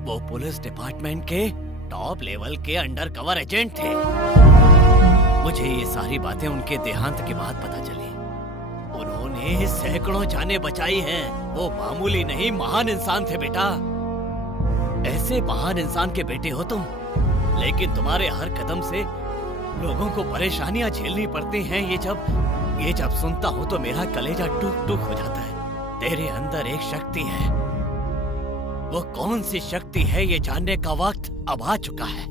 वो पुलिस डिपार्टमेंट के टॉप लेवल के अंडर कवर एजेंट थे। मुझे ये सारी बातें उनके देहांत के बाद पता चली। उन्होंने सैकड़ों जानें बचाई हैं। वो मामूली नहीं, महान इंसान थे बेटा। ऐसे महान इंसान के बेटे हो तुम, लेकिन तुम्हारे हर कदम से लोगों को परेशानियां झेलनी पड़ती हैं। ये जब सुनता हूँ तो मेरा कलेजा टूक टूक हो जाता है। तेरे अंदर एक शक्ति है। वो कौन सी शक्ति है ये जानने का वक्त अब आ चुका है,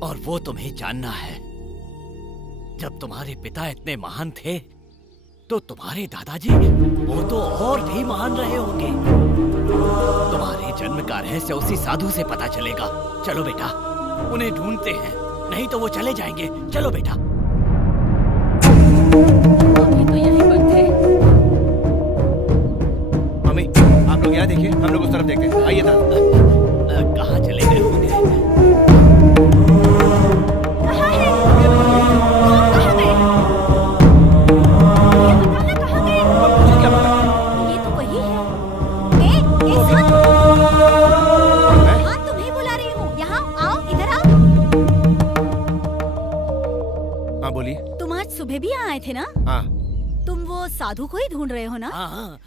और वो तुम्हें जानना है। जब तुम्हारे पिता इतने महान थे तो तुम्हारे दादाजी वो तो और भी महान रहे होंगे। तुम्हारे जन्म का रहस्य उसी साधु से पता चलेगा। चलो बेटा, उन्हें ढूंढते हैं, नहीं तो वो चले जाएंगे। चलो बेटा। अभी तो यहीं पर थे। मम्मी, आप लोग यहाँ देखिए, हम लोग उस तरफ देखते हैं। आइए दादा। कहाँ चले गए होंगे? सुबह भी यहाँ आए थे ना? हाँ। तुम वो साधु को ही ढूंढ रहे हो ना? हाँ।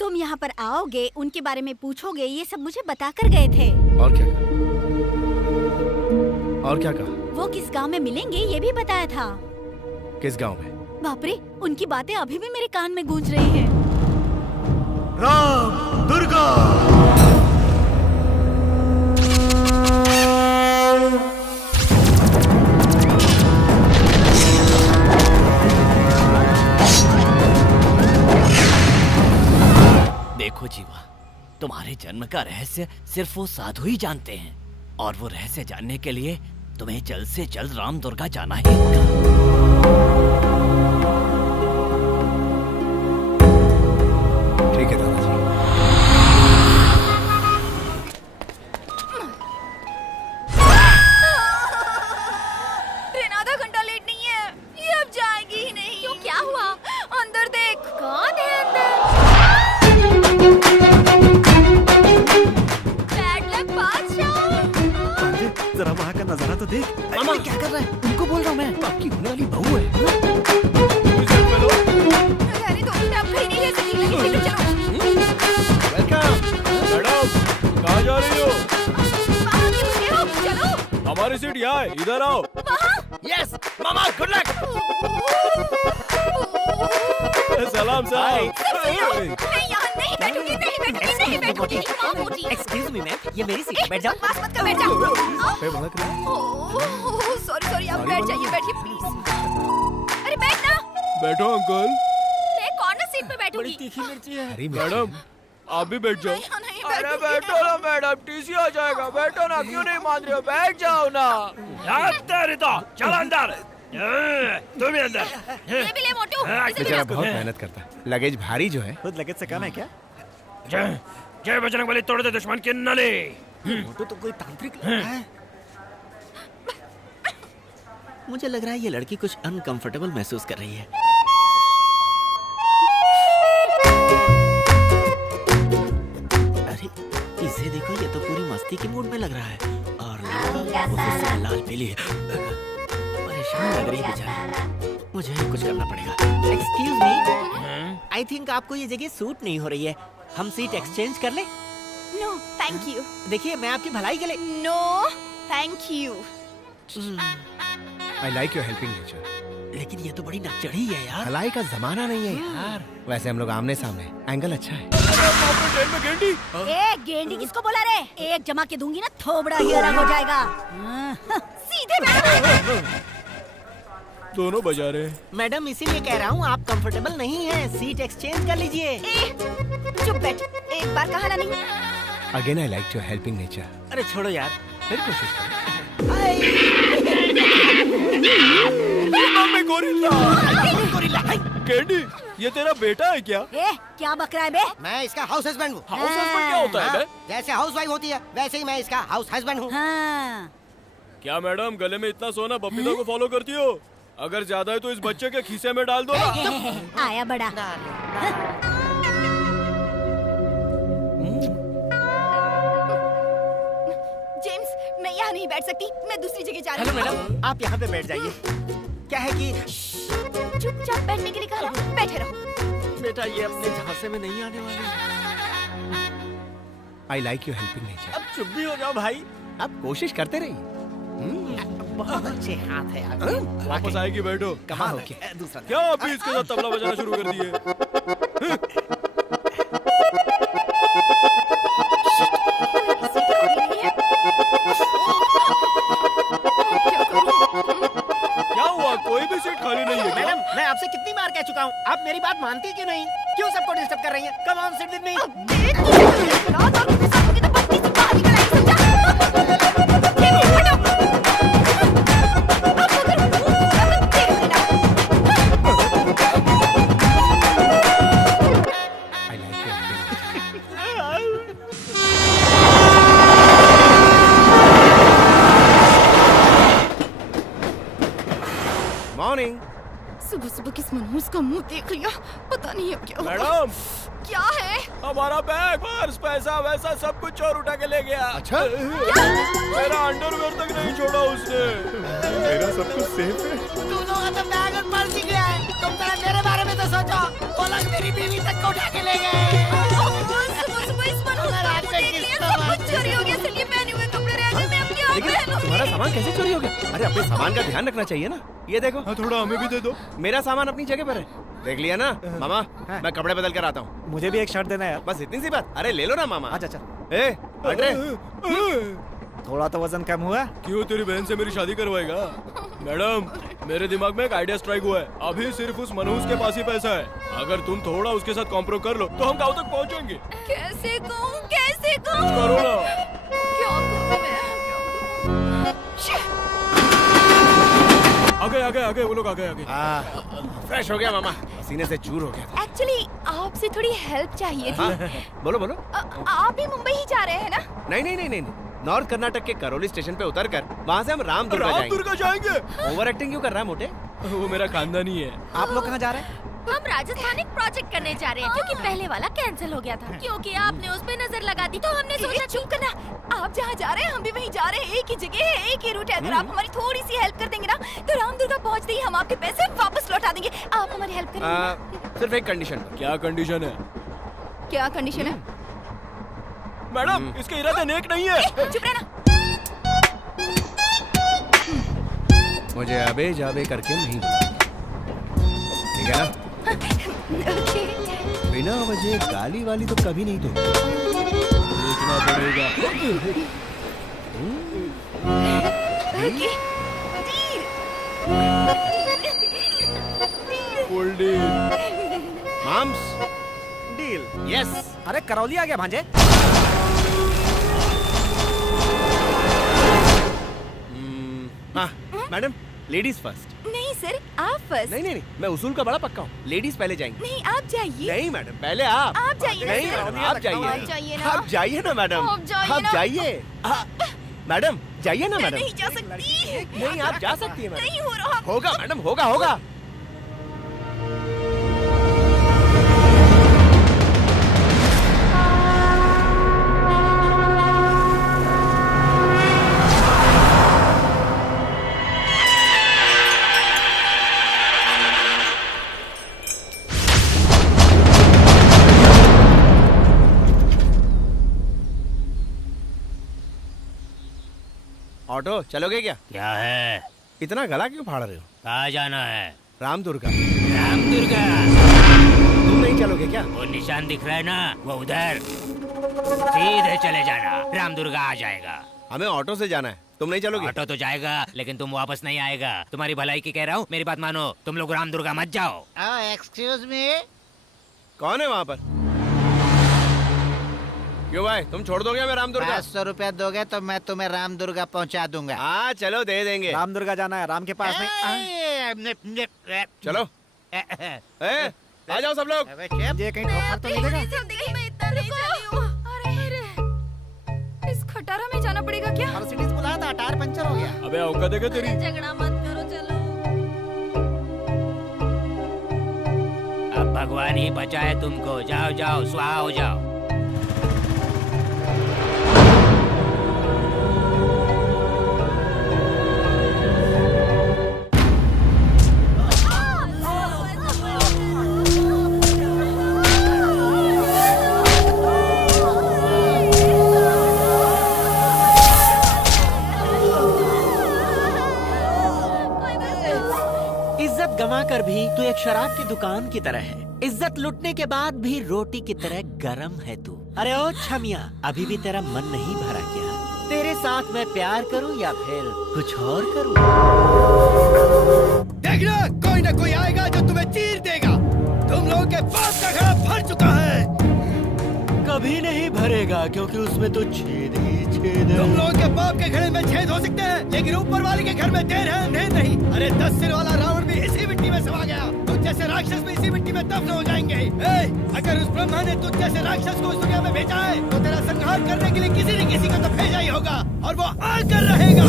तुम यहाँ पर आओगे, उनके बारे में पूछोगे, ये सब मुझे बता कर गए थे। और क्या कहा? और क्या कहा? वो किस गांव में मिलेंगे ये भी बताया था। किस गांव में? बाप रे, उनकी बातें अभी भी मेरे कान में गूंज रही हैं। राम, दुर्गा। देखो जीवा, तुम्हारे जन्म का रहस्य सिर्फ वो साधु ही जानते हैं, और वो रहस्य जानने के लिए तुम्हें जल्द से जल्द राम दुर्गा जाना ही होगा। ठीक है दादाजी। ट्रेन आधा घंटा लेट नहीं है, ये अब जाएगी ही नहीं। क्यों, क्या हुआ? अंदर देख। कौन है अंदर? जरा वहाँ का नजारा तो देख। मामा क्या कर रहा है? उनको बोल रहा हूँ मैं, आपकी होने वाली बहू है। अरे तो आप कहीं नहीं रह सकती, चलो। वेलकम। मैडम, कहाँ जा रही हो? वहाँ क्यों रुके हो? चलो। हमारी सीट यहाँ है, इधर आओ। यस मामा, गुड लक। सलाम साहब। मैं यहाँ नहीं बैठूंगी, नहीं बैठूंगी। एक्सक्यूज मी मैम, ये मेरी सीट, बैठ जाओ। पास मत कर, बैठ जाओ। सॉरी, आप बैठ जाइए, बैठिए प्लीज। अरे बैठ ना। बैठो अंकल। मैं कॉर्नर सीट पे बैठूंगी। तीखी मिर्ची है। अरे मैडम, आप भी बैठ जाओ। अरे बैठो ना मैडम, टीसी आ जाएगा। बैठो ना, क्यों नहीं मान रहे हो? बैठ जाओ ना। चल अंदर, तुम भी अंदर। ये भी ले मोटू, इसे भी बेचारा रख। बहुत मेहनत करता है। लगेज भारी जो है। खुद लगेज से कम है क्या? जय बजरंगबली, तोड़ दे दुश्मन की नली। मोटू तो कोई तांत्रिक लग रहा है। मुझे लग रहा है ये लड़की कुछ अनकंफर्टेबल महसूस कर रही है। अरे इसे देखो, ये तो पूरी मस्ती के मूड में लग रहा है। और लड़की से लाल पीली है। परेशान लग रही है बेचारी। मुझे कुछ करना पड़ेगा। एक्सक्यूज मी, आई थिंक आपको ये जगह सूट नहीं हो रही है। हम सीट एक्सचेंज कर ले? No thank you. देखिए, मैं आपकी भलाई के लिए। No thank you. I like your helping nature. लेकिन ये तो बड़ी नकचढ़ी है यार। भलाई का जमाना नहीं है यार। वैसे हम लोग आमने सामने, एंगल अच्छा है। ए गेंडी किसको बोला रे? एक जमा के दूंगी ना, थोबड़ा ही अलग हो जाएगा। सीधे बैठो। दोनों बजा रहे हैं। मैडम, इसीलिए कह रहा हूँ, आप कंफर्टेबल नहीं हैं। सीट एक्सचेंज कर लीजिए। ए, चुप बैठ, एक बार कहा ना नहीं। Again I like your helping nature. अरे छोड़ो यार। फिर कोशिश करो। गोरिल्ला। कैंडी, ये तेरा बेटा है क्या? ए क्या बक रहा है बे? मैं इसका हाउस हस्बैंड हूँ। हाउस हस्बैंड क्या होता है बे? जैसे हाउस वाइफ होती है वैसे ही मैं इसका हाउस हस्बैंड हूँ। हाँ। क्या मैडम, गले में इतना सोना बबीता को फॉलो करती हो? अगर ज्यादा है तो इस बच्चे के खीसे में डाल दो ना। आया बड़ा। जेम्स, मैं यहाँ नहीं बैठ सकती, मैं दूसरी जगह जा रही हेलो हूँ। मैडम, आप यहाँ पे बैठ जाइए। क्या है कि चुपचाप बैठने के लिए कहा ना, बैठे रहो। बेटा, ये अपने झांसे में नहीं आने वाले। आई लाइक योर हेल्पिंग नेचर। अब चुप भी हो जाओ भाई। आप कोशिश करते रहिए। बहुत अच्छे हाथ है यार। वापस आएगी, बैठो। कमाल हो गया। दूसरा क्या अभी इसके साथ तबला बजाना शुरू कर दिए? क्या हुआ? कोई भी सीट खाली नहीं है क्या? मैडम, मैं आपसे कितनी बार कह चुका हूँ, आप मेरी बात मानती क्यों नहीं? क्यों सबको डिस्टर्ब कर रही हैं? Come on, sit with me. I like your helping nature. Morning. सुबह सुबह किस मनहूस का मुंह देख लिया, पता नहीं अब क्या होगा। मैडम, क्या है? हमारा बैग, पर्स, पैसा वैसा सब कुछ चोर उठा के ले गया। अच्छा? मेरा अंडरवेयर तक नहीं छोड़ा उसने। मेरा सब कुछ सेफ है। दोनों का तो बैग और पर्स ही गया है। तुम जरा मेरे बारे में तो सोचो। वो लोग मेरी बीवी तक को उठा के ले गए। सुबह सुबह इस मनहूस का मुंह देख लिया, सब कुछ चोरी हो गया। चलिए पहने हुए कपड़े रह गए, मैं अब क्या लेकिन तुम्हारा सामान कैसे चोरी हो गया? अरे अपने सामान का ध्यान रखना चाहिए ना। ये देखो। हाँ, थोड़ा हमें भी दे दो। मेरा सामान अपनी जगह पर है। देख लिया ना मामा? मैं कपड़े बदल कर आता हूँ। मुझे भी एक शर्ट देना यार। बस इतनी सी बात। अरे ले लो ना मामा। अच्छा अच्छा, ए, हट रे। थोड़ा तो वजन कम हुआ। क्यों, तेरी बहन से मेरी शादी करवाएगा? मैडम, मेरे दिमाग में एक आइडिया स्ट्राइक हुआ है। अभी सिर्फ उस मनहूस के पास ही पैसा है। अगर तुम थोड़ा उसके साथ कॉम्प्रो कर लो तो हम गाँव तक पहुँचेंगे। कैसे कहूँ, कैसे कहूँ? करो ना। क्या करूँ मैं? आ गए वो लोग, आ गए। फ्रेश हो गया मामा, सीने से चूर हो गया था। एक्चुअली आपसे थोड़ी हेल्प चाहिए थी। हाँ, बोलो बोलो। आप भी मुंबई ही जा रहे हैं ना? नहीं। नॉर्थ कर्नाटक के करौली स्टेशन पे उतरकर वहाँ से हम रामदुर्गा जाएंगे। ओवर एक्टिंग क्यों कर रहा है मोटे? वो मेरा खानदानी है। आप लोग कहाँ जा रहे हैं? हम राजस्थान एक प्रोजेक्ट करने जा रहे हैं, क्योंकि पहले वाला कैंसिल हो गया था। क्योंकि आपने उस पे नजर लगा दी, तो हमने सोचा चुप करना। आप जहाँ जा रहे हैं हम भी वहीं जा रहे हैं। एक ही जगह है, एक ही रूट है। अगर आप हमारी थोड़ी सी हेल्प कर देंगे ना, तो रामदुर्गा पहुँचते ही हम आपके पैसे वापस लौटा देंगे। आप हमारी हेल्प करेंगे ना? सिर्फ एक कंडीशन। क्या कंडीशन है? क्या कंडीशन है? मैडम, इसके इरादे नेक नहीं है। चुप रहना। मुझे अबे जाबे करके नहीं, ठीक है ना? बिना वजह गाली वाली तो कभी नहीं दूंगा। सोचना पड़ेगा। Mums, deal. यस। अरे करौली आ गया भांजे। हाँ मैडम, लेडीज फर्स्ट। नहीं सर, आप फर्स्ट। नहीं नहीं नहीं, मैं उसूल का बड़ा पक्का हूँ, लेडीज पहले जाएंगी। नहीं, आप जाइए। नहीं मैडम, पहले आप। आप जाइए ना नहीं सर। मैडम, आप जाइए। आप जाइए ना। आप जाइए ना मैडम। आप जाइए आप ना। जाइए। मैडम जाइए ना मैडम। नहीं जा सकती। नहीं, आप जा सकती है मैडम। नहीं हो रहा। होगा मैडम, होगा होगा। ऑटो चलोगे क्या? क्या है? इतना गला क्यों फाड़ रहे हो? कहाँ जाना है? रामदुर्गा। रामदुर्गा? तुम नहीं चलोगे क्या? वो निशान दिख रहा है ना, वो उधर सीधे चले जाना, रामदुर्गा आ जाएगा। हमें ऑटो से जाना है, तुम नहीं चलोगे? ऑटो तो जाएगा लेकिन तुम वापस नहीं आएगा। तुम्हारी भलाई की कह रहा हूँ, मेरी बात मानो, तुम लोग रामदुर्गा मत जाओ। एक्सक्यूज मी, कौन है वहाँ पर? क्यों भाई, तुम छोड़ दोगे हमें रामदुर्गा? 500 रुपया दोगे तो मैं तुम्हें रामदुर्गा पहुंचा दूंगा। हाँ चलो दे देंगे। रामदुर्गा जाना है, राम के पास नहीं। चलो आ जाओ सब लोग। ये कहीं ठोकर तो नहीं देगा? मैं इतना नहीं चली हूँ। अरे इस खटारा में जाना पड़ेगा क्या? मर्सिडीज बुलाया था, टायर पंचर हो गया। अबे औकात है क्या तेरी? झगड़ा मत करो, चलो। अब भगवान ही बचाए तुमको। जाओ जाओ, स्वाहा हो जाओ। इज्जत गंवा कर भी तू एक शराब की दुकान की तरह है। इज्जत लुटने के बाद भी रोटी की तरह गरम है तू। अरे ओ छमिया, अभी भी तेरा मन नहीं भरा क्या? तेरे साथ मैं प्यार करूं या फिर कुछ और करूं? देखना, कोई ना कोई आएगा जो तुम्हें चीर देगा। तुम लोगों के बाप का घड़ा भर चुका है। कभी नहीं भरेगा क्योंकि उसमें तो छेद ही छेद है। तुम लोगों के बाप के घड़े में छेद हो सकते हैं, लेकिन ऊपर वाले के घर में देर है अंधेर नहीं। अरे 10 सिर वाला रावण भी इसी मिट्टी में समा गया। तुझ जैसे राक्षस भी इसी मिट्टी में दफन हो जाएंगे। अगर उस ब्रह्मा ने तुझ जैसे राक्षस को उस दुनिया में भेजा है तो तेरा संहार करने के लिए किसी न किसी को तो भेजा ही होगा, और वो आकर रहेगा।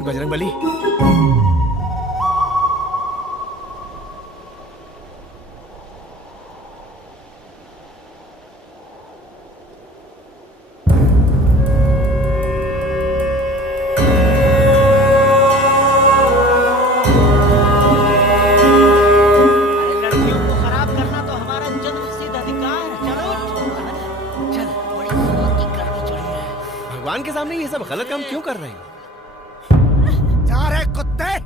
बजरंगबली। भगवान के सामने ये सब गलत काम क्यों कर रहे हैं? जा रहे कुत्ते।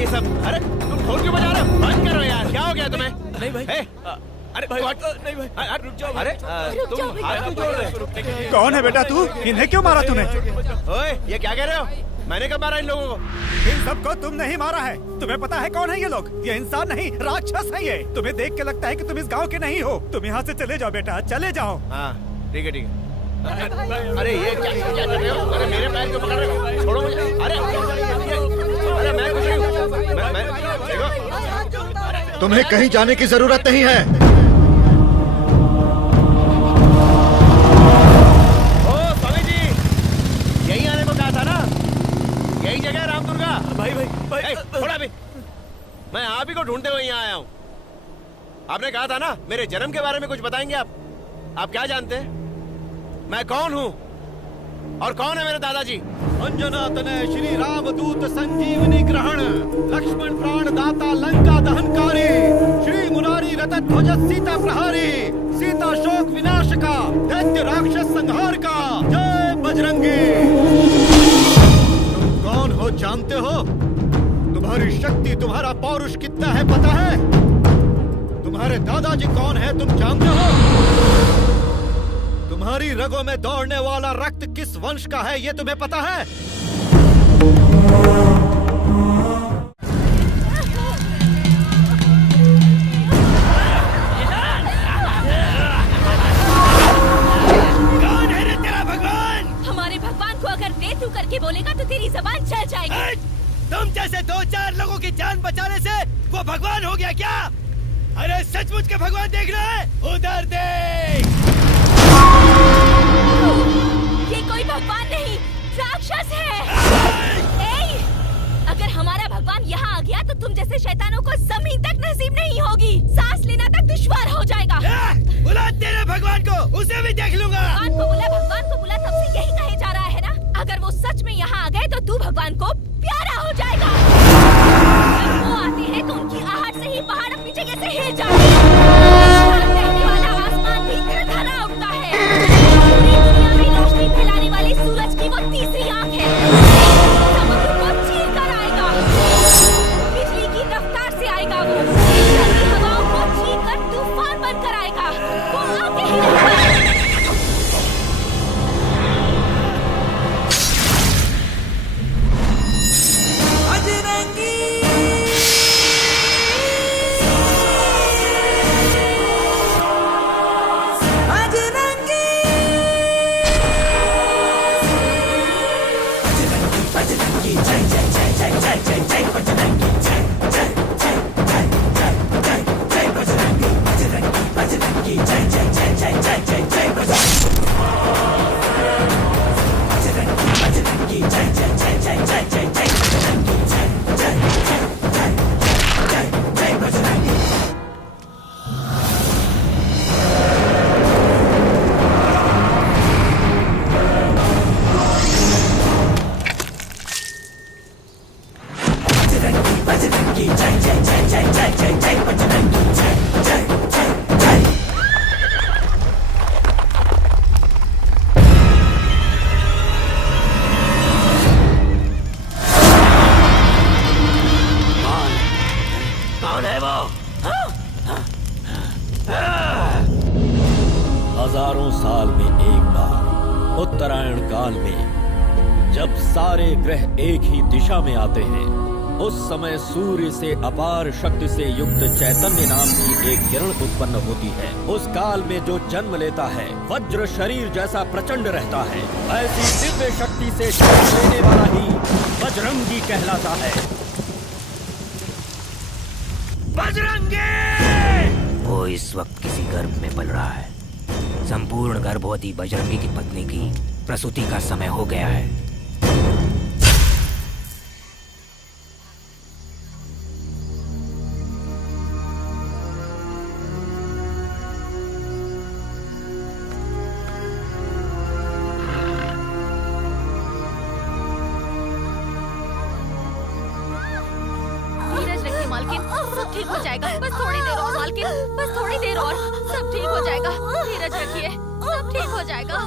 ये सब? अरे तुम ढोल क्यों बजा रहे हो? बंद करो यार, क्या हो गया तुम्हें? नहीं भाई। अरे भाई नहीं भाई, रुक जाओ। अरे रुक तुम हाथ क्यों जोड़ रहे हो? कौन है बेटा तू? इन्हें क्यों मारा तूने? ओए, ये क्या कह रहे हो? मैंने कब मारा इन लोगों को? इन सबको तुम नहीं मारा है। तुम्हें पता है कौन है ये लोग? ये इंसान नहीं, राक्षस है ये। तुम्हें देख के लगता है कि तुम इस गांव के नहीं हो। तुम यहाँ से चले जाओ बेटा, चले जाओ। हाँ ठीक है ठीक है। अरे ये क्या कर रहे हो? अरे मेरे पैर क्यों पकड़ रहे हो? छोड़ो मुझे। अरे मैं कुछ नहीं हूँ। मैं देखो, तुम्हें कहीं जाने की जरूरत नहीं है। ओ स्वामी जी, यही आने को कहा था ना? यही जगह है रामदुर्गा। भाई थोड़ा भी, मैं आप ही को ढूंढते हुए यहाँ आया हूँ। आपने कहा था ना मेरे जन्म के बारे में कुछ बताएंगे आप क्या जानते हैं? मैं कौन हूँ और कौन है मेरे दादाजी? अंजना तनय श्री राम दूत संजीवनी ग्रहण, लक्ष्मण प्राण दाता लंका दहनकारी, श्री मुरारी रतन ध्वज सीता प्रहारी, सीता शोक विनाश का, दैत्य राक्षस संहार का, जय बजरंगी। तुम कौन हो जानते हो? तुम्हारी शक्ति, तुम्हारा पौरुष कितना है पता है? तुम्हारे दादाजी कौन है तुम जानते हो? तुम्हारी रगों में दौड़ने वाला रक्त किस वंश का है ये तुम्हें पता है? कौन है रे तेरा भगवान? हमारे भगवान को अगर दे तू करके बोलेगा तो तेरी जबान चल जाएगी। तुम जैसे 2-4 लोगों की जान बचाने से वो भगवान हो गया क्या? अरे सचमुच के भगवान देख रहा है? उधर देख। ये कोई भगवान नहीं, राक्षस है। अगर हमारा भगवान यहाँ आ गया तो तुम जैसे शैतानों को जमीन तक नसीब नहीं होगी। सांस लेना तक दुश्वार हो जाएगा। बुला तेरे भगवान को, उसे भी देख लूंगा। भगवान को बुला तब से यही कहे जा रहा है ना? अगर वो सच में यहाँ आ गए तो तू भगवान को प्यारा हो जाएगा। जब वो आते हैं तो उनकी आहट से ही पहाड़ अपनी जगह से हिल जाते हैं। रहने वाला आसमान भी थरथरा उठता है। पूरी दुनिया में रोशनी फैलाने वाले सूरज की वो तीसरी आंख है। समुद्र को चीर कर आएगा। बिजली की रफ्तार से आएगा वो। ठंडी हवाओं को छीन कर तूफान बनकर आएगा। वो आके ही रहेगा। हजारों साल में एक बार उत्तरायण काल में जब सारे ग्रह एक ही दिशा में आते हैं, उस समय सूर्य से अपार शक्ति से युक्त चैतन्य नाम की एक किरण उत्पन्न होती है। उस काल में जो जन्म लेता है वज्र शरीर जैसा प्रचंड रहता है। ऐसी दिव्य शक्ति से जन्म लेने वाला ही बजरंगी कहलाता है। बजरंगी! वो इस वक्त किसी गर्भ में पल रहा है। संपूर्ण गर्भवती बजरंगी की पत्नी की प्रसूति का समय हो गया है। मालकिन, सब ठीक हो जाएगा। बस थोड़ी देर और मालकिन, बस थोड़ी देर और, सब ठीक हो जाएगा। धीरज रखिए, सब ठीक हो जाएगा।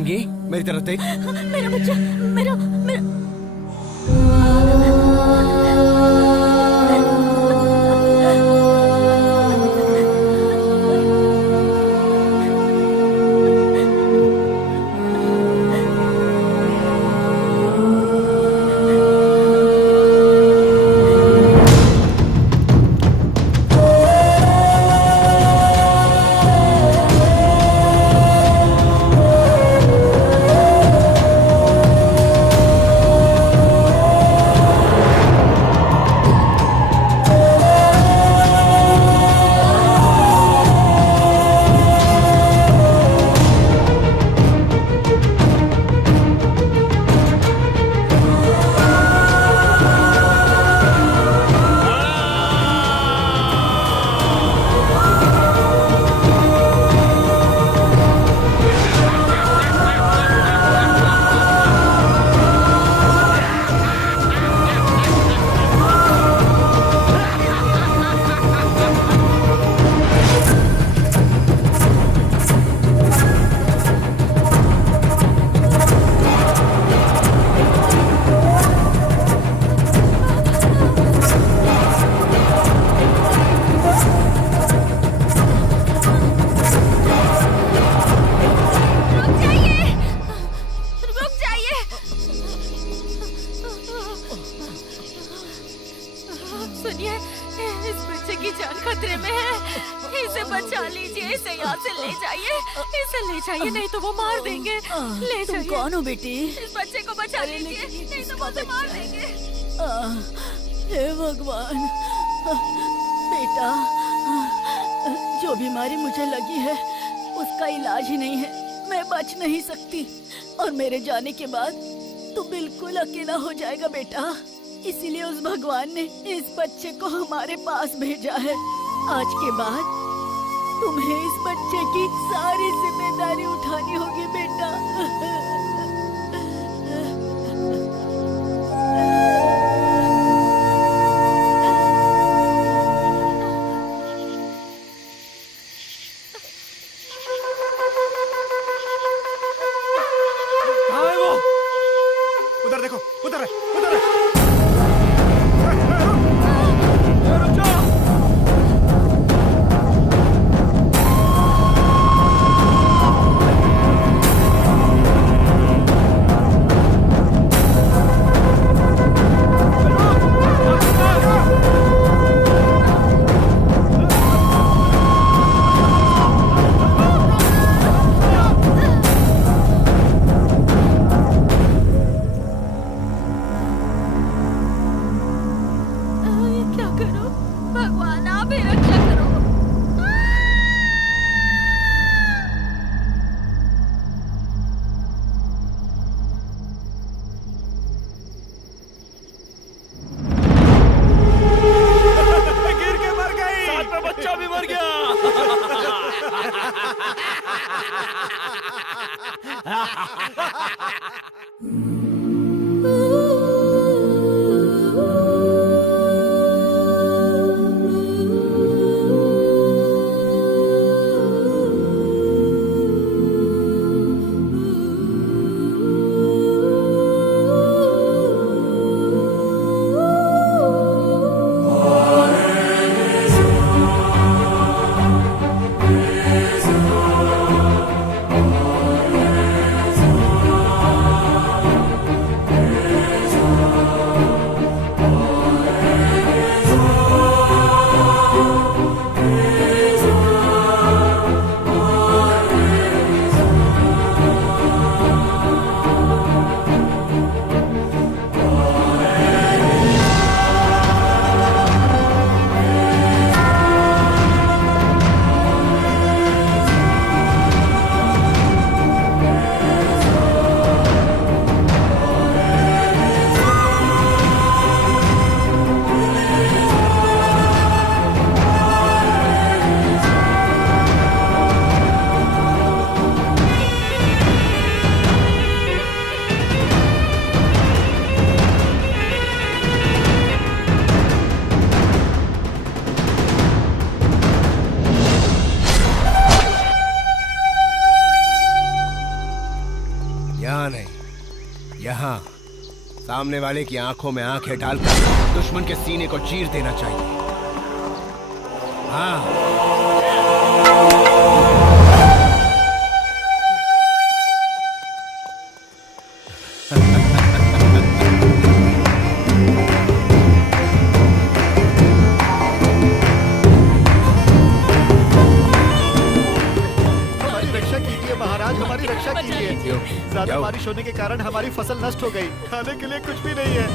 नारंगी मेरी तरफ देख। मेरा बच्चा, मेरा मेरा सुनिए, इस बच्चे की जान खतरे में है। इसे बचा लीजिए, इसे यहाँ से ले जाइए, इसे ले जाइए, नहीं तो वो मार देंगे। ले तुम जाइए। कौन हो बेटी? इस बच्चे को बचा लीजिए, नहीं तो वो उसे मार देंगे। हे भगवान, बेटा, जो बीमारी मुझे लगी है उसका इलाज ही नहीं है। मैं बच नहीं सकती और मेरे जाने के बाद तू बिल्कुल अकेला हो जाएगा बेटा। इसीलिए उस भगवान ने इस बच्चे को हमारे पास भेजा है। आज के बाद तुम्हें इस बच्चे की सारी जिम्मेदारी उठानी होगी बेटा। कहाँ है वो? उधर देखो, उधर है, उधर है। सामने वाले की आंखों में आंखें डालकर दुश्मन के सीने को चीर देना चाहिए। हाँ। ज्यादा बारिश होने के कारण हमारी फसल नष्ट हो गई। खाने के लिए कुछ भी नहीं है।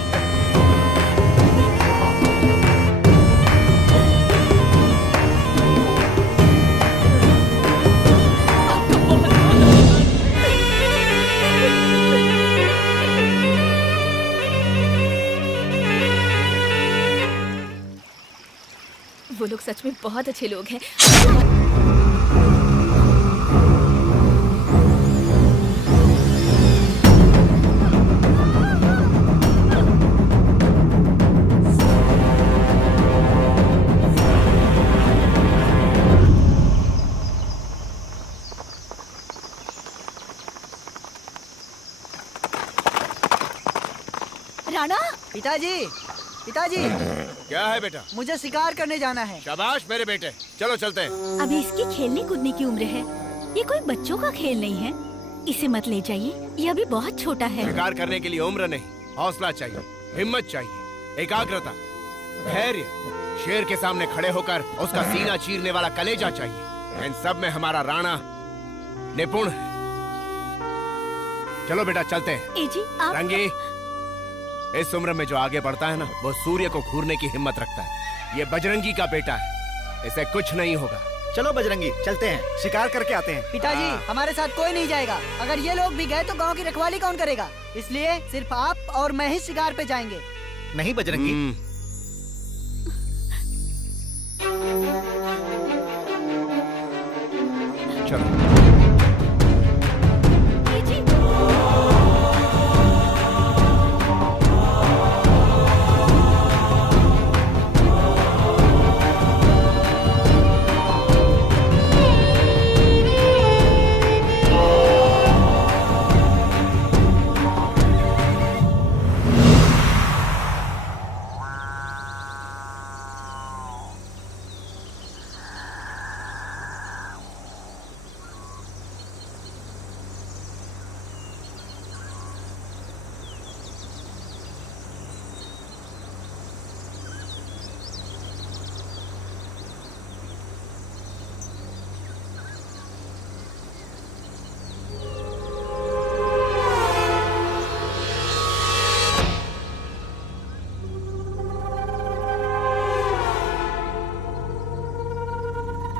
वो लोग सच में बहुत अच्छे लोग हैं। राणा, पिताजी, पिताजी। क्या है बेटा? मुझे शिकार करने जाना है। शाबाश मेरे बेटे, चलो चलते हैं। अभी इसकी खेलने कूदने की उम्र है, ये कोई बच्चों का खेल नहीं है। इसे मत ले जाइए, ये अभी बहुत छोटा है। शिकार करने के लिए उम्र नहीं, हौसला चाहिए, हिम्मत चाहिए, एकाग्रता, धैर्य, शेर के सामने खड़े होकर उसका सीना चीरने वाला कलेजा चाहिए। इन सब में हमारा राणा निपुण है। चलो बेटा चलते हैं। जी, आप... रंगी, इस उम्र में जो आगे बढ़ता है ना, वो सूर्य को घूरने की हिम्मत रखता है। ये बजरंगी का बेटा है, इसे कुछ नहीं होगा। चलो बजरंगी, चलते हैं, शिकार करके आते हैं। पिताजी, हमारे साथ कोई नहीं जाएगा। अगर ये लोग भी गए तो गांव की रखवाली कौन करेगा? इसलिए सिर्फ आप और मैं ही शिकार पे जाएंगे। नहीं बजरंगी। चलो।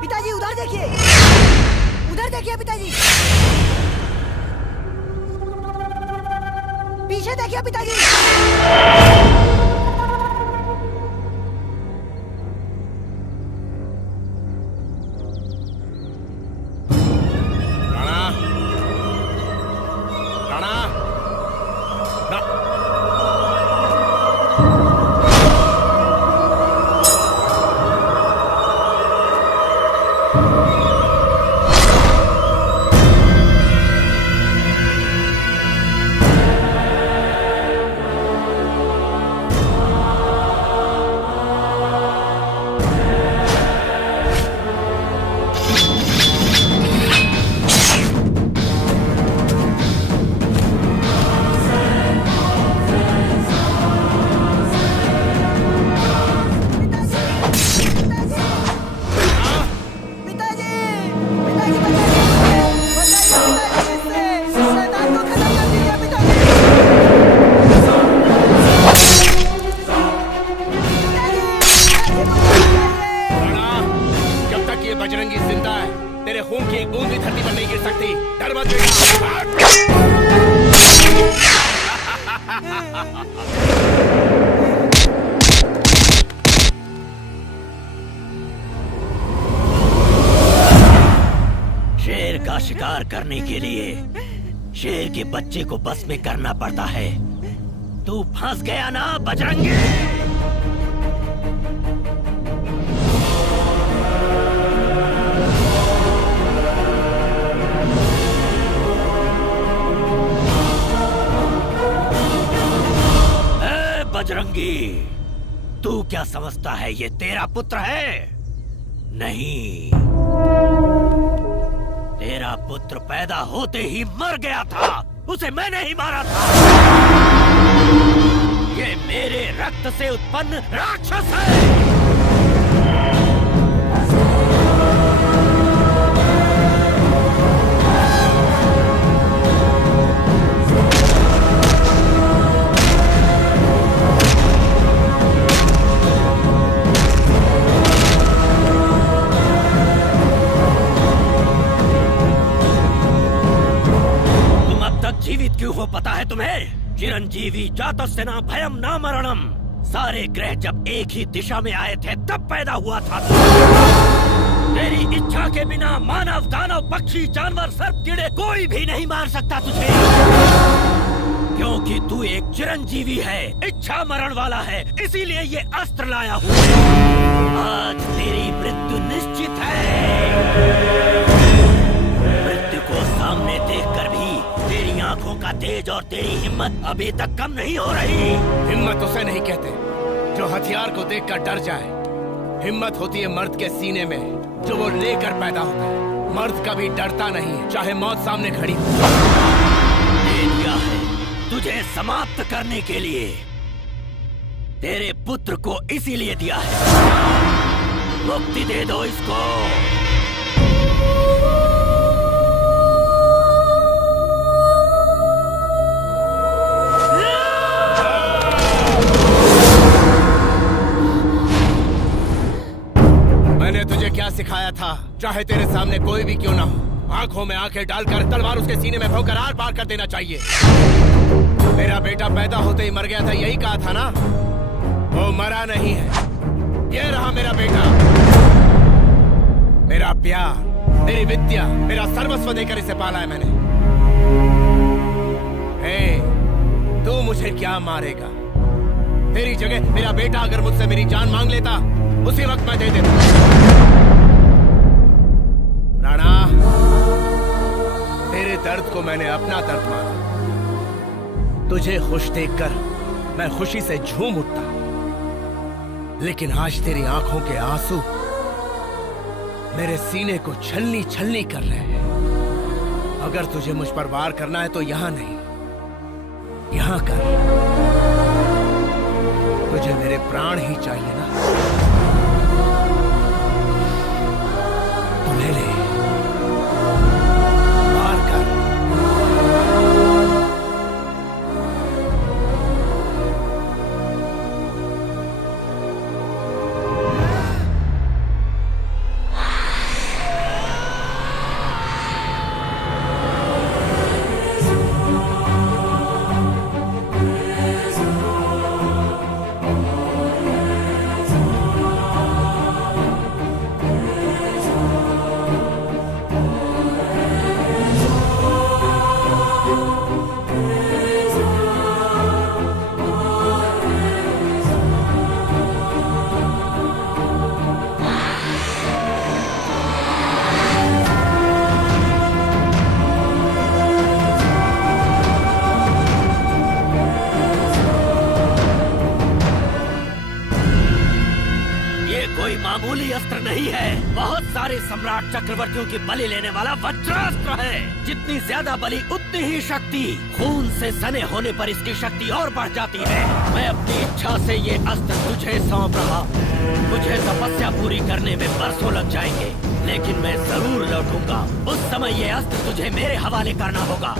पिताजी उधर देखिए, उधर देखिए पिताजी, पीछे देखिए पिताजी। शेर का शिकार करने के लिए शेर के बच्चे को बस में करना पड़ता है। तू फंस गया ना बजरंगी। बजरंगी, तू क्या समझता है ये तेरा पुत्र है? नहीं, तेरा पुत्र पैदा होते ही मर गया था, उसे मैंने ही मारा था। ये मेरे रक्त से उत्पन्न राक्षस है। जीवित क्यों हो पता है तुम्हें? चिरंजीवी जातस्य न भयम न मरणम। सारे ग्रह जब एक ही दिशा में आए थे तब पैदा हुआ था। तेरी इच्छा के बिना मानव, दानव, पक्षी, जानवर, सर्प, कीड़े कोई भी नहीं मार सकता तुझे, क्योंकि तू एक चिरंजीवी है, इच्छा मरण वाला है। इसीलिए ये अस्त्र लाया हूँ। आज तेरी मृत्यु निश्चित है। मृत्यु को सामने देखकर भी तेरी आंखों का तेज और तेरी हिम्मत अभी तक कम नहीं हो रही। हिम्मत उसे नहीं कहते जो हथियार को देखकर डर जाए। हिम्मत होती है मर्द के सीने में जो वो लेकर पैदा होता है। मर्द कभी डरता नहीं है, चाहे मौत सामने खड़ी हो। दे दिया है तुझे समाप्त करने के लिए। तेरे पुत्र को इसीलिए दिया है। मुक्ति दे दो इसको। मैंने तुझे क्या सिखाया था? चाहे तेरे सामने कोई भी क्यों ना हो, आंखों में आंखें डालकर तलवार उसके सीने में भोंकर आर पार कर देना चाहिए। मेरा बेटा पैदा होते ही मर गया था, यही कहा था ना? वो मरा नहीं है, ये रहा मेरा बेटा। मेरा प्यार, मेरी विद्या, मेरा सर्वस्व देकर इसे पाला है मैंने। हे, तू मुझे क्या मारेगा? तेरी जगह मेरा बेटा अगर मुझसे मेरी जान मांग लेता, उसी वक्त मैं दे देता। राणा, तेरे दर्द को मैंने अपना दर्द माना। तुझे खुश देखकर मैं खुशी से झूम उठता, लेकिन आज तेरी आंखों के आंसू मेरे सीने को छलनी छलनी कर रहे हैं। अगर तुझे मुझ पर वार करना है तो यहां नहीं, यहां कर। तुझे मेरे प्राण ही चाहिए ना? तो ले ले, वार कर। मामूली अस्त्र नहीं है, बहुत सारे सम्राट चक्रवर्तियों की बलि लेने वाला वज्रास्त्र है। जितनी ज्यादा बलि उतनी ही शक्ति। खून से सने होने पर इसकी शक्ति और बढ़ जाती है। मैं अपनी इच्छा से ये अस्त्र तुझे सौंप रहा हूँ। तुझे तपस्या पूरी करने में बरसों लग जाएंगे, लेकिन मैं जरूर लौटूंगा। उस समय ये अस्त्र तुझे मेरे हवाले करना होगा।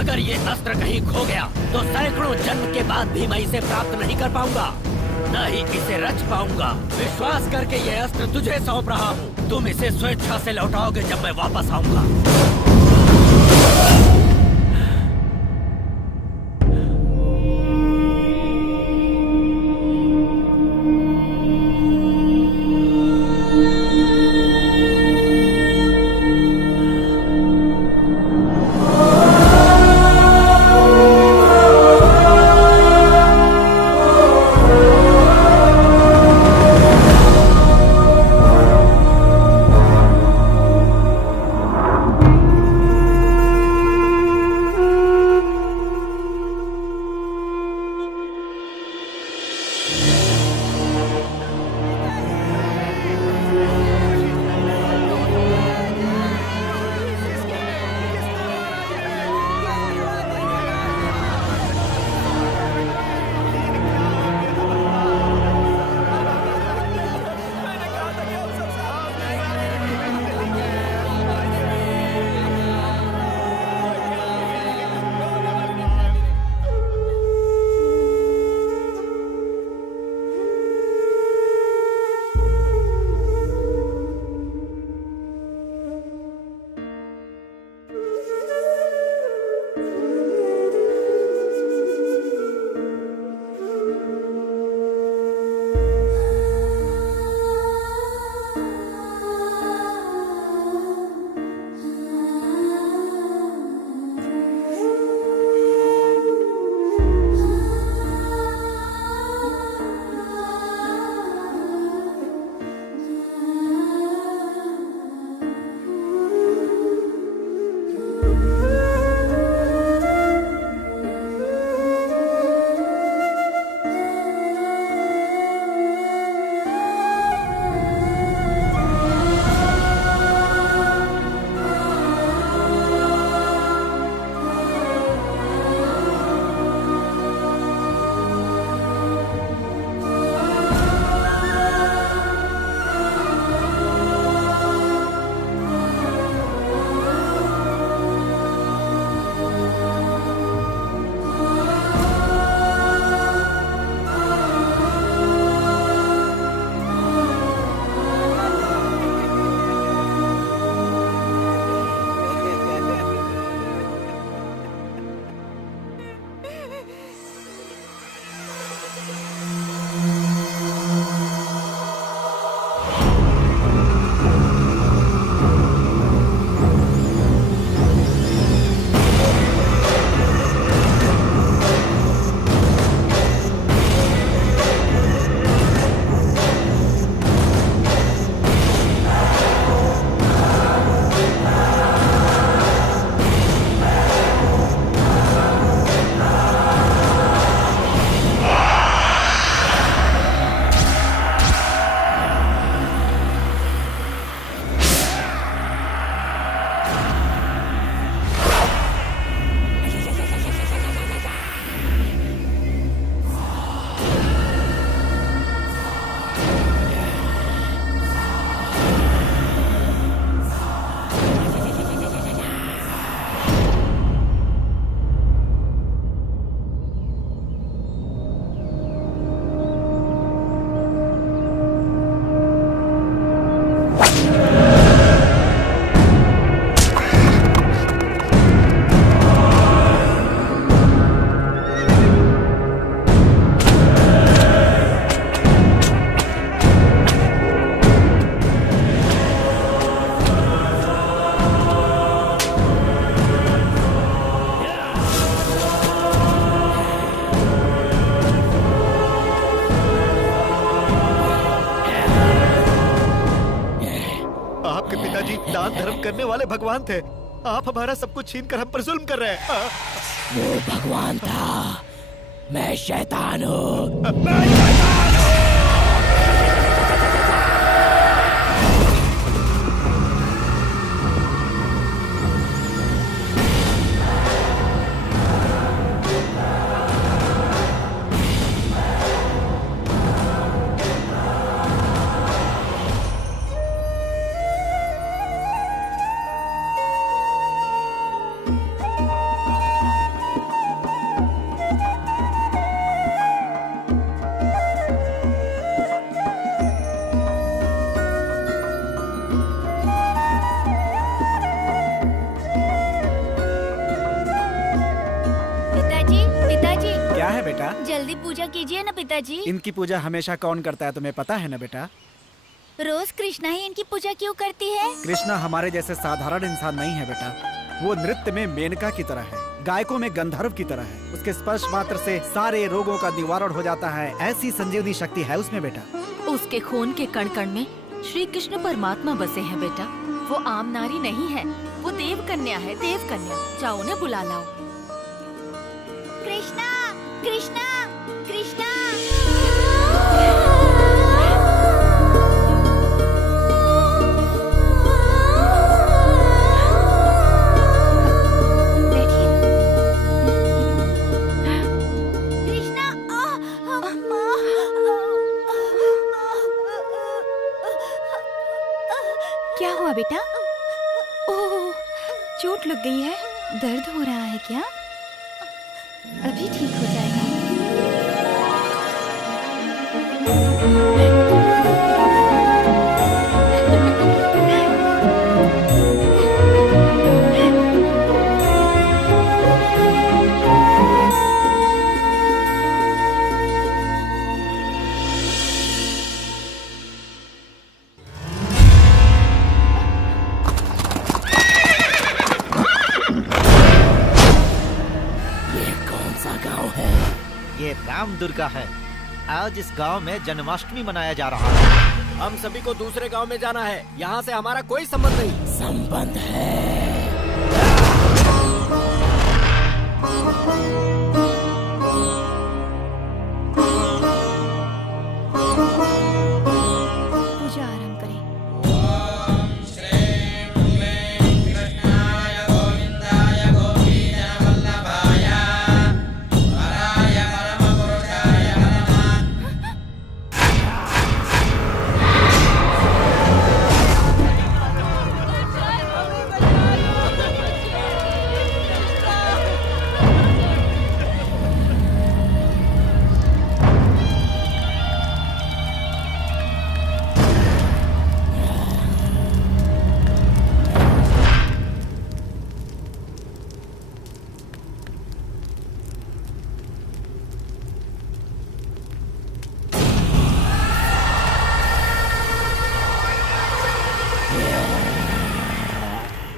अगर ये अस्त्र कहीं खो गया तो सैकड़ों जन्म के बाद भी मैं इसे प्राप्त नहीं कर पाऊंगा, न ही इसे रच पाऊंगा। विश्वास करके ये अस्त्र तुझे सौंप रहा हूँ। तुम इसे स्वेच्छा से लौटाओगे जब मैं वापस आऊंगा। दान धर्म करने वाले भगवान थे। आप हमारा सब कुछ छीन कर हम पर जुल्म कर रहे हैं। वो भगवान था, मैं शैतान हूँ। जल्दी पूजा कीजिए ना पिताजी। इनकी पूजा हमेशा कौन करता है तुम्हें पता है ना बेटा? रोज कृष्णा ही इनकी पूजा क्यों करती है? कृष्णा हमारे जैसे साधारण इंसान नहीं है बेटा। वो नृत्य में मेनका की तरह है, गायकों में गंधर्व की तरह है। उसके स्पर्श मात्र से सारे रोगों का निवारण हो जाता है। ऐसी संजीवनी शक्ति है उसमें बेटा। उसके खून के कण कण में श्री कृष्ण परमात्मा बसे हैं बेटा। वो आम नारी नहीं है, वो देव कन्या है, देव कन्या। जाओ उन्हें बुला लाओ। कृष्णा, कृष्णा, कृष्णा। क्या हुआ बेटा? ओह, चोट लग गई है, दर्द हो रहा है क्या? अभी ठीक हो जाएगा। राम दुर्गा है। आज इस गांव में जन्माष्टमी मनाया जा रहा है। हम सभी को दूसरे गांव में जाना है। यहाँ से हमारा कोई संबंध नहीं। संबंध है। पूजा आरंभ करें।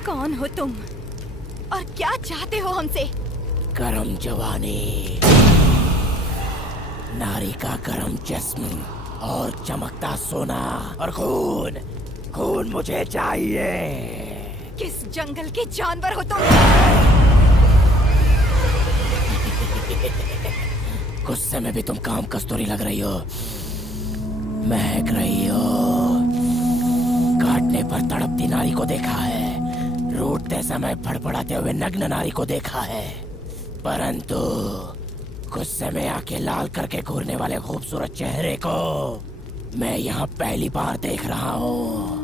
कौन हो तुम और क्या चाहते हो हमसे? गरम जवानी, नारी का गरम जिस्म और चमकता सोना और खून। खून मुझे चाहिए। किस जंगल के जानवर हो तुम? गुस्से में भी तुम काम कस्तूरी लग रही हो, महक रही हो। काटने पर तड़पती नारी को देखा है, रूठते समय फड़फड़ाते हुए नग्न नारी को देखा है, परंतु गुस्से में आके लाल करके घूरने वाले खूबसूरत चेहरे को मैं यहाँ पहली बार देख रहा हूँ।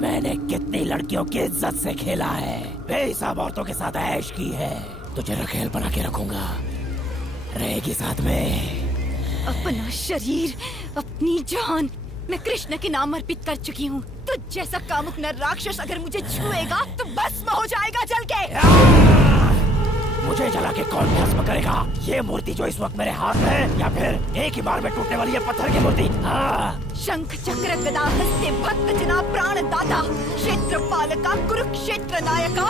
मैंने कितनी लड़कियों की इज्जत से खेला है, बेहिसाब औरतों के साथ ऐश की है। तुझे रखेल बना के रखूंगा, रहेगी साथ में। अपना शरीर, अपनी जान मैं कृष्ण के नाम अर्पित कर चुकी हूँ। तो जैसा कामुक नर राक्षस अगर मुझे छुएगा तो भस्म हो जाएगा जल के। मुझे जला के कौन भस्म करेगा? ये मूर्ति जो इस वक्त मेरे हाथ में है, या फिर एक ही बार में टूटने वाली ये पत्थर की मूर्ति? शंख चक्र गदा हस्ते भक्त जना प्राण दाता, क्षेत्र पालका कुरुक्षेत्र नायका,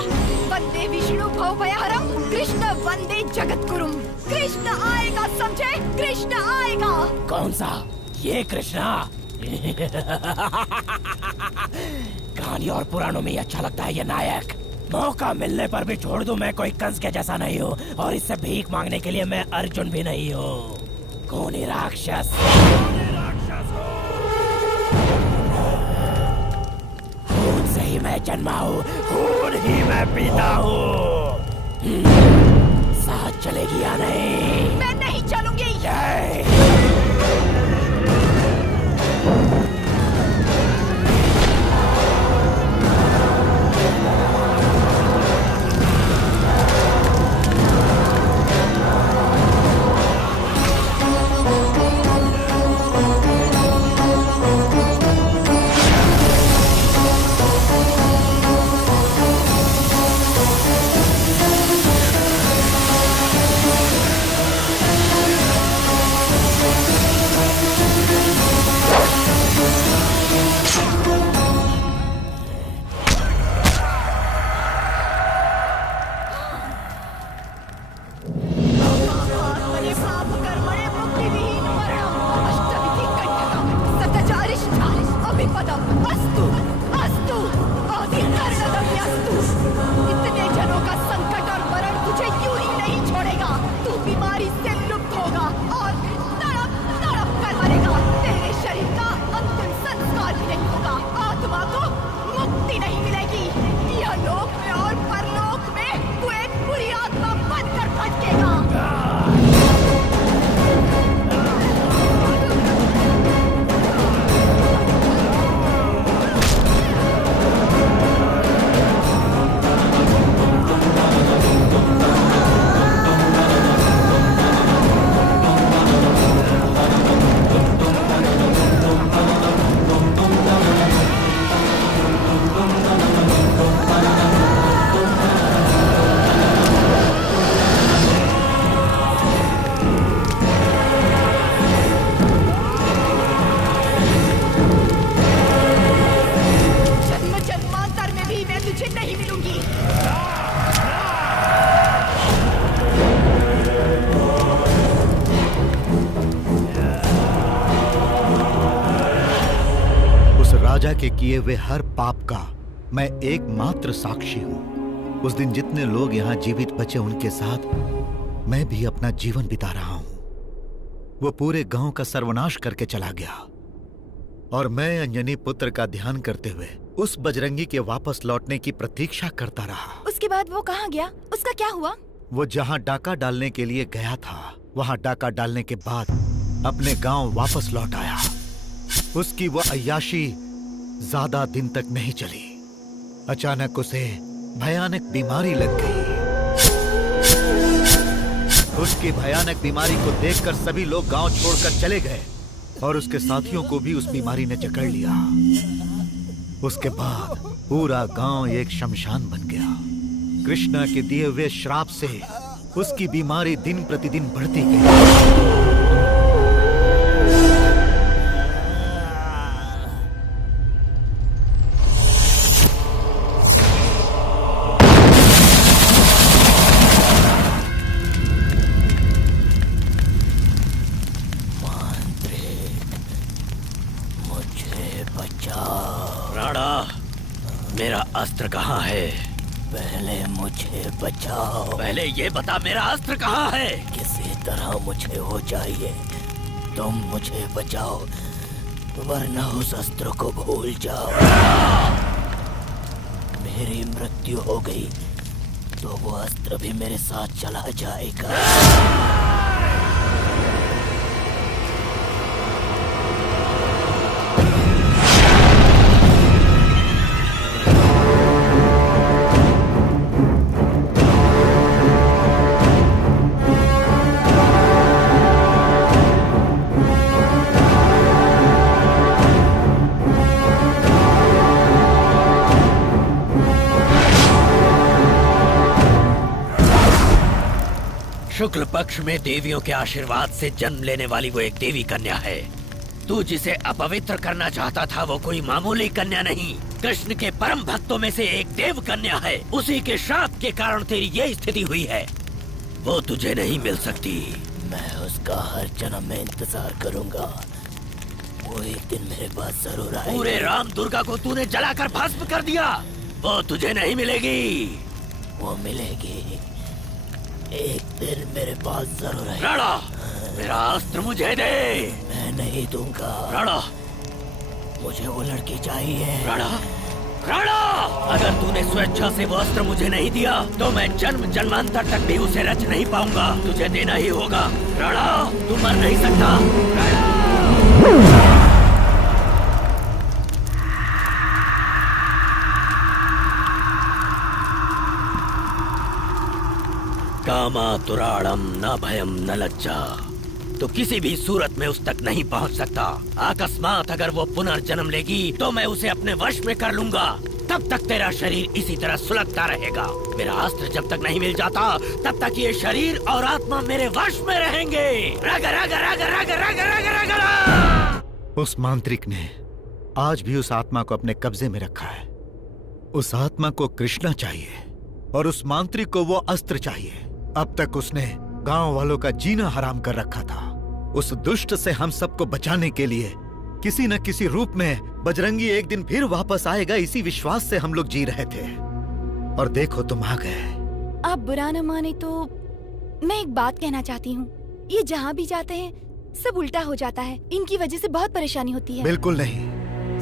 वंदे विष्णु भवभयहरम, कृष्ण वंदे जगत गुरुम। कृष्ण आएगा, समझे? कृष्ण आएगा। कौन सा? ये कृष्णा? कहानी और पुराणों में ही अच्छा लगता है ये नायक। मौका मिलने पर भी छोड़ दूं, मैं कोई कंस के जैसा नहीं हूँ, और इससे भीख मांगने के लिए मैं अर्जुन भी नहीं हूँ। खूनी राक्षस, खून से ही मैं जन्मा हूँ, खून ही मैं पीता हूँ। साथ चलेगी या नहीं? मैं नहीं चलूंगी। इतने जनों का संकट और मरण तुझे यूं ही नहीं छोड़ेगा। तू बीमारी से लुप्त होगा और तड़प तड़प कर मरेगा। तेरे शरीर का अंतिम संस्कार भी नहीं होगा। आत्मा को मुक्ति नहीं मिलेगी। यह लोक में और परलोक में तू एक बुरी आत्मा बनकर भटकेगा। राजा के किए हुए हर पाप का मैं एकमात्र साक्षी हूँ। उस दिन जितने लोग यहाँ जीवित बचे उनके साथ मैं भी अपना जीवन बिता रहा हूँ। वो पूरे गांव का सर्वनाश करके चला गया और मैं अंजनी पुत्र का ध्यान करते हुए उस बजरंगी के वापस लौटने की प्रतीक्षा करता रहा। उसके बाद वो कहाँ गया? उसका क्या हुआ? वो जहाँ डाका डालने के लिए गया था वहाँ डाका डालने के बाद अपने गांव वापस लौट आया। उसकी वो अय्याशी ज्यादा दिन तक नहीं चली। अचानक उसे भयानक बीमारी लग गई। उसकी भयानक बीमारी को देखकर सभी लोग गांव छोड़कर चले गए और उसके साथियों को भी उस बीमारी ने जकड़ लिया। उसके बाद पूरा गांव एक शमशान बन गया। कृष्णा के दिए हुए श्राप से उसकी बीमारी दिन प्रतिदिन बढ़ती गई। मेरा अस्त्र कहाँ है? पहले मुझे बचाओ। पहले ये बता मेरा अस्त्र कहाँ है? किसी तरह मुझे हो चाहिए। तुम मुझे बचाओ वरना उस अस्त्र को भूल जाओ। मेरी मृत्यु हो गई तो वो अस्त्र भी मेरे साथ चला जाएगा। शुक्ल पक्ष में देवियों के आशीर्वाद से जन्म लेने वाली वो एक देवी कन्या है। तू जिसे अपवित्र करना चाहता था वो कोई मामूली कन्या नहीं, कृष्ण के परम भक्तों में से एक देव कन्या है। उसी के श्राप के कारण तेरी ये स्थिति हुई है। वो तुझे नहीं मिल सकती। मैं उसका हर जन्म में इंतजार करूंगा, वो एक दिन मेरे पास जरूर आएगी। पूरे राम दुर्गा को तूने जलाकर भस्म कर दिया, वो तुझे नहीं मिलेगी। वो मिलेगी, एक दिन मेरे पास जरूर आएगी। राणा, मेरा अस्त्र मुझे दे। मैं नहीं दूंगा। राणा, मुझे वो लड़की चाहिए। राणा, राणा, अगर तूने स्वेच्छा से वो अस्त्र मुझे नहीं दिया तो मैं जन्म जन्मांतर तक भी उसे रच नहीं पाऊंगा। तुझे देना ही होगा। राणा, तू मर नहीं सकता। राणा! कामातुराणम न भयम न लज्जा। तो किसी भी सूरत में उस तक नहीं पहुंच सकता। अकस्मात अगर वो पुनर्जन्म लेगी तो मैं उसे अपने वश में कर लूंगा। तब तक तेरा शरीर इसी तरह सुलगता रहेगा। मेरा अस्त्र जब तक नहीं मिल जाता तब तक ये शरीर और आत्मा मेरे वश में रहेंगे। रग रग रग रग रग रग रग रग। उस मांत्रिक ने आज भी उस आत्मा को अपने कब्जे में रखा है। उस आत्मा को कृष्णा चाहिए और उस मांत्रिक को वो अस्त्र चाहिए। अब तक उसने गांव वालों का जीना हराम कर रखा था। उस दुष्ट से हम सबको बचाने के लिए किसी न किसी रूप में बजरंगी एक दिन फिर वापस आएगा, इसी विश्वास से हम लोग जी रहे थे। और देखो तुम आ गए। आप बुरा न माने तो मैं एक बात कहना चाहती हूँ। ये जहाँ भी जाते हैं सब उल्टा हो जाता है। इनकी वजह से बहुत परेशानी होती है। बिल्कुल नहीं,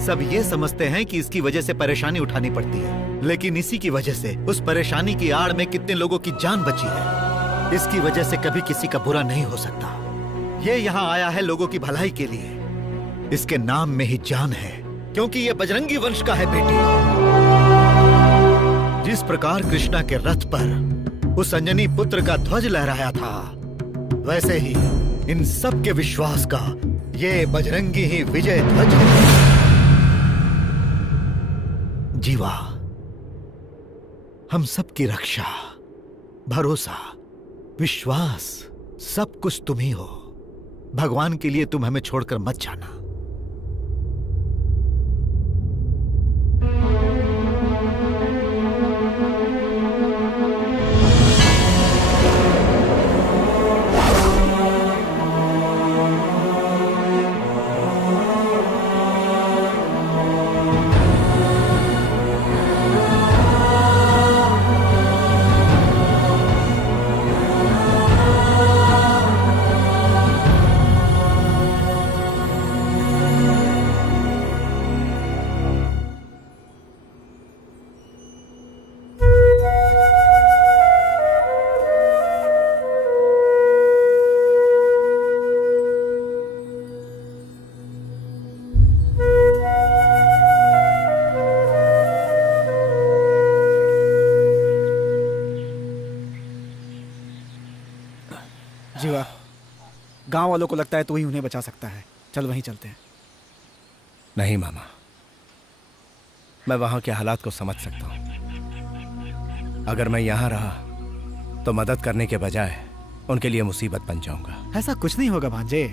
सब ये समझते हैं कि इसकी वजह से परेशानी उठानी पड़ती है, लेकिन इसी की वजह से उस परेशानी की आड़ में कितने लोगों की जान बची है। इसकी वजह से कभी किसी का बुरा नहीं हो सकता। ये यहाँ आया है लोगों की भलाई के लिए। इसके नाम में ही जान है, क्योंकि ये बजरंगी वंश का है बेटी। जिस प्रकार कृष्णा के रथ पर उस अंजनी पुत्र का ध्वज लहराया था, वैसे ही इन सब के विश्वास का ये बजरंगी ही विजय ध्वज है। जीवा, हम सबकी रक्षा, भरोसा, विश्वास सब कुछ तुम ही हो। भगवान के लिए तुम हमें छोड़कर मत जाना। जीवा, गांव वालों को लगता है तू ही उन्हें बचा सकता है। चल वहीं चलते हैं। नहीं मामा, मैं वहां के हालात को समझ सकता हूं। अगर मैं यहां रहा तो मदद करने के बजाय उनके लिए मुसीबत बन जाऊंगा। ऐसा कुछ नहीं होगा भांजे।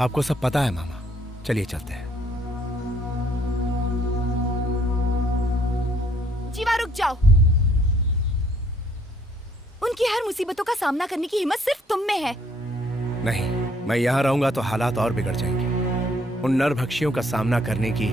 आपको सब पता है मामा। चलिए चलते हैं। जीवा रुक जाओ। उनकी हर मुसीबतों का सामना करने की हिम्मत सिर्फ तुम में है। नहीं, मैं यहाँ रहूंगा तो हालात और बिगड़ जाएंगे। उन नरभक्षियों का सामना करने की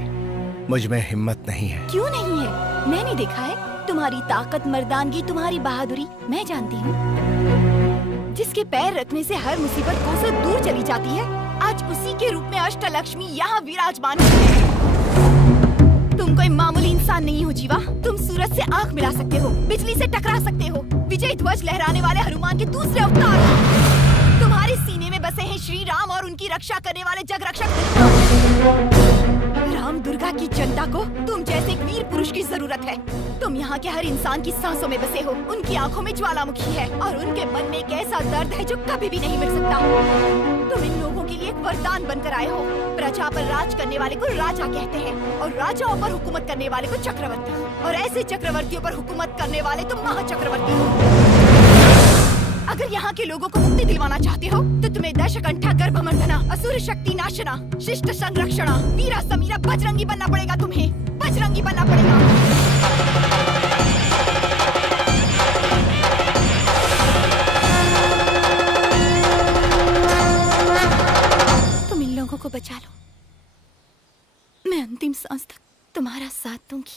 मुझ में हिम्मत नहीं है। क्यों नहीं है? मैंने देखा है तुम्हारी ताकत, मर्दानगी, तुम्हारी बहादुरी मैं जानती हूँ। जिसके पैर रखने से हर मुसीबत कोसों दूर चली जाती है, आज उसी के रूप में अष्टलक्ष्मी यहाँ विराजमान है। तुम कोई मामूली इंसान नहीं हो जीवा। तुम सूरज से आंख मिला सकते हो, बिजली से टकरा सकते हो, विजय ध्वज लहराने वाले हनुमान के दूसरे अवतार हो। तुम्हारे सीने में बसे हैं श्री राम और उनकी रक्षा करने वाले जगरक्षक राम दुर्गा की जनता को तुम जैसे एक वीर पुरुष की जरूरत है। तुम यहाँ के हर इंसान की सांसों में बसे हो। उनकी आंखों में ज्वालामुखी है और उनके मन में एक ऐसा दर्द है जो कभी भी नहीं मिट सकता। तुम इन लोगों के लिए एक वरदान बनकर आए हो। प्रजा पर राज करने वाले को राजा कहते हैं और राजाओं पर हुकूमत करने वाले को चक्रवर्ती, और ऐसे चक्रवर्तियों पर हुकूमत करने वाले तुम महाचक्रवर्ती हो। अगर यहाँ के लोगों को मुक्ति दिलवाना चाहते हो तो तुम्हें दशकंठा गर्भमर्दना, असुर शक्ति नाशना, शिष्ट संरक्षणा, वीरा समीरा बजरंगी बनना पड़ेगा। तुम्हें बजरंगी बनना पड़ेगा। तुम इन लोगों को बचा लो। अंतिम सांस तक तुम्हारा साथ दूंगी।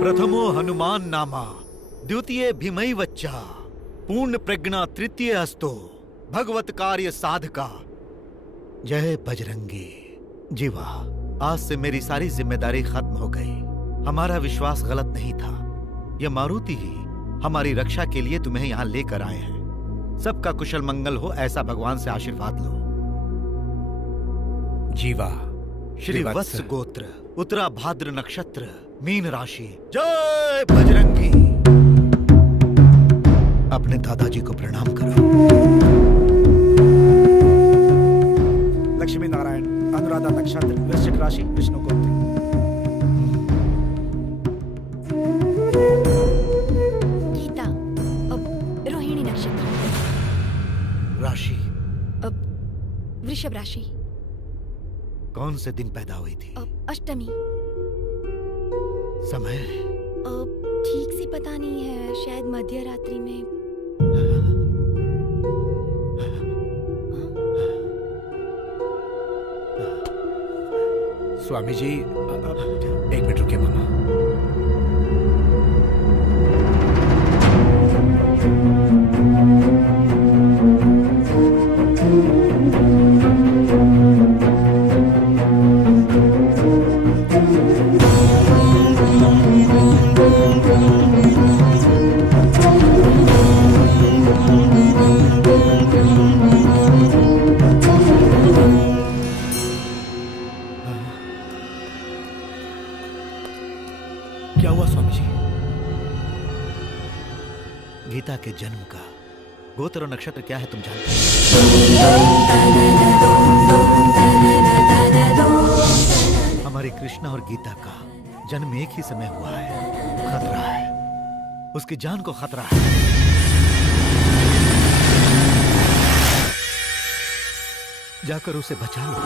प्रथमो हनुमान नामा, द्वितीय भीमई वच्चा, पूर्ण प्रज्ञा तृतीय अस्तो, भगवत कार्य साधका। जय बजरंगी। जीवा, आज से मेरी सारी जिम्मेदारी खत्म हो गई। हमारा विश्वास गलत नहीं था। ये मारुति ही हमारी रक्षा के लिए तुम्हें यहाँ लेकर आए हैं। सबका कुशल मंगल हो, ऐसा भगवान से आशीर्वाद लो। जीवा, श्री वत्स गोत्र, उत्तरा भाद्र नक्षत्र, मीन राशि। जय बजरंगी। अपने दादाजी को प्रणाम करो। लक्ष्मी नारायण, अनुराधा नक्षत्र, वृश्चिक राशि, विष्णु गोत्र। गीता, अब रोहिणी नक्षत्र। राशि, अब वृषभ राशि। कौन से दिन पैदा हुई थी? अष्टमी। समय? ठीक से पता नहीं है, शायद मध्य रात्रि में। स्वामी जी, एक मिनट रुकिए मामा। क्या हुआ स्वामी जी? गीता के जन्म का गोत्र और नक्षत्र क्या है तुम जानते हो? हमारी कृष्णा और गीता का जन्म एक ही समय हुआ है। खतरा है, उसकी जान को खतरा है। जाकर उसे बचा लो।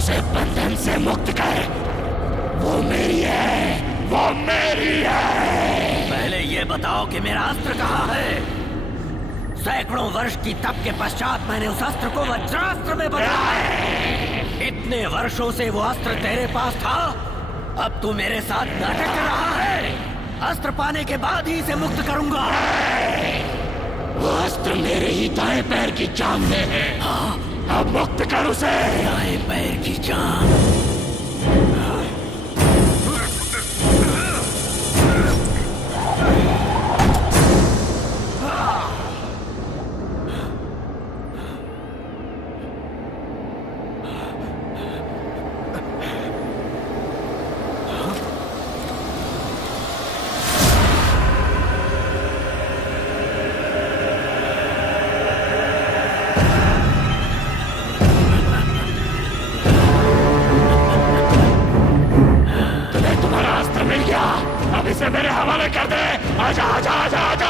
उसे बंधन से मुक्त कर। वो मेरी है, वो मेरी है। पहले ये बताओ कि मेरा अस्त्र कहाँ है? सैकड़ों वर्ष की तप के पश्चात मैंने उस अस्त्र को वज्रास्त्र में बदला है। इतने वर्षों से वो अस्त्र तेरे पास था, अब तू मेरे साथ नाटक कर रहा है। अस्त्र पाने के बाद ही इसे मुक्त करूंगा। वो अस्त्र मेरे ही दाएं पैर की जान में है। हाँ, अब मुक्त कर उसे। दाएं पैर की जान। मेरे हवाले कर दे। आजा आजा आजा आजा।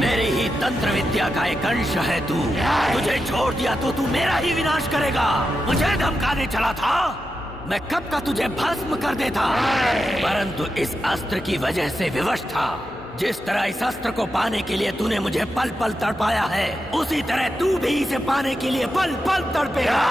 मेरी ही तंत्र विद्या का एक अंश है तू। तुझे छोड़ दिया तो तू मेरा ही विनाश करेगा। मुझे धमकाने चला था, मैं कब का तुझे भस्म कर देता, परंतु इस अस्त्र की वजह से विवश था। जिस तरह इस अस्त्र को पाने के लिए तूने मुझे पल पल तड़पाया है, उसी तरह तू भी इसे पाने के लिए पल पल तड़पेगा।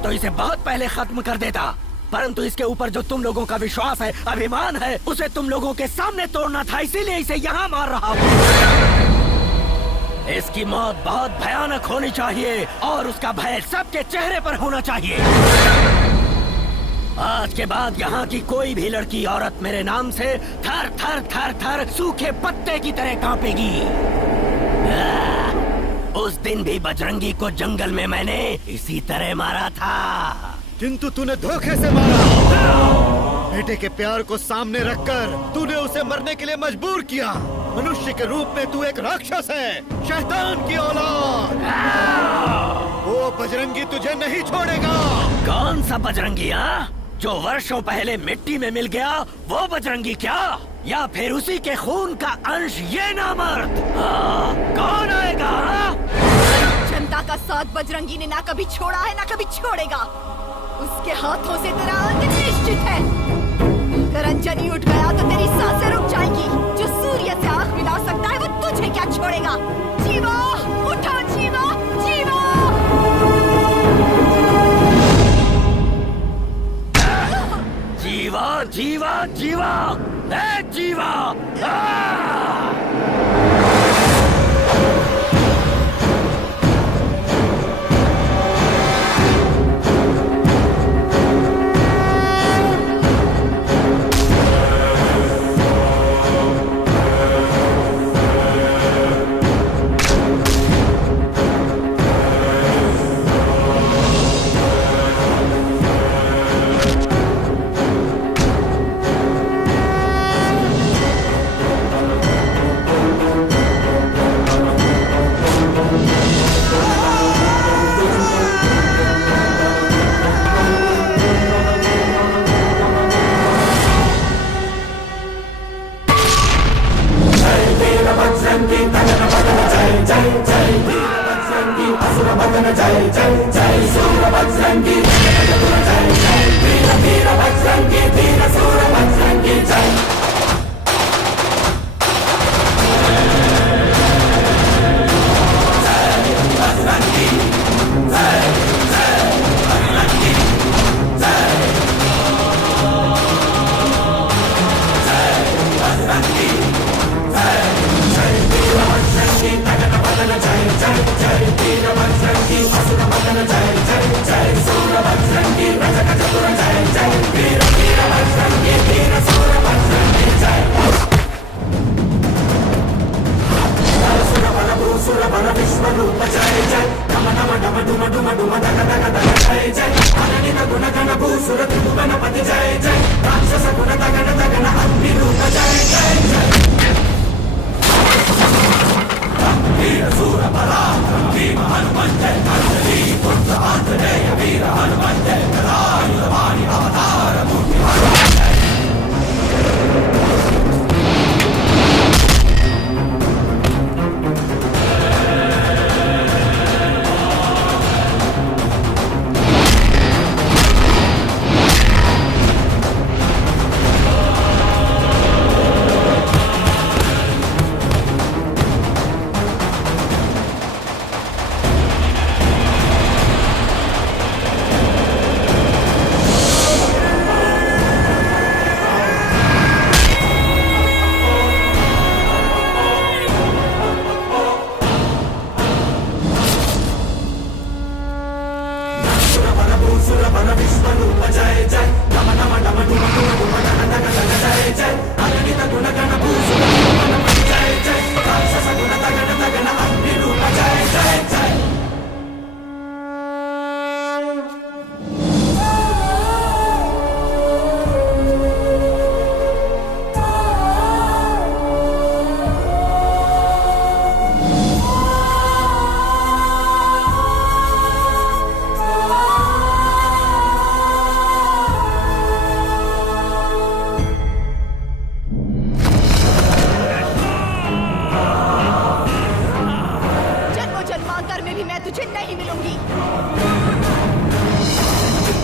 तो इसे बहुत पहले खत्म कर देता, परंतु इसके ऊपर जो तुम लोगों का विश्वास है, अभिमान है, उसे तुम लोगों के सामने तोड़ना था, इसीलिए इसे यहाँ मार रहा हूँ। इसकी मौत बहुत भयानक होनी चाहिए और उसका भय सबके चेहरे पर होना चाहिए। आज के बाद यहाँ की कोई भी लड़की औरत मेरे नाम से थर थर थर थर सूखे पत्ते की तरह कांपेगी। उस दिन भी बजरंगी को जंगल में मैंने इसी तरह मारा था, किंतु तूने धोखे से मारा। बेटे के प्यार को सामने रखकर तूने उसे मरने के लिए मजबूर किया। मनुष्य के रूप में तू एक राक्षस है, शैतान की औलाद। वो बजरंगी तुझे नहीं छोड़ेगा। कौन सा बजरंगी? जो वर्षों पहले मिट्टी में मिल गया, वो बजरंगी क्या? या फिर उसी के खून का अंश ये नामर्द? कौन आएगा? जनता का साथ बजरंगी ने ना कभी छोड़ा है ना कभी छोड़ेगा। उसके हाथों से तेरा अंत निश्चित है। अगर अंजनी उठ गया तो तेरी सांसें रुक जाएंगी। जो सूर्य से आंख मिला सकता है वो तुझे क्या छोड़ेगा? जीवा, उठो जीवा, जीवा। जीवा जीवा जीवा, जीवा।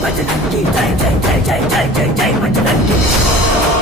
बजरंगी जय जय जय जय जय जय जय बजरंगी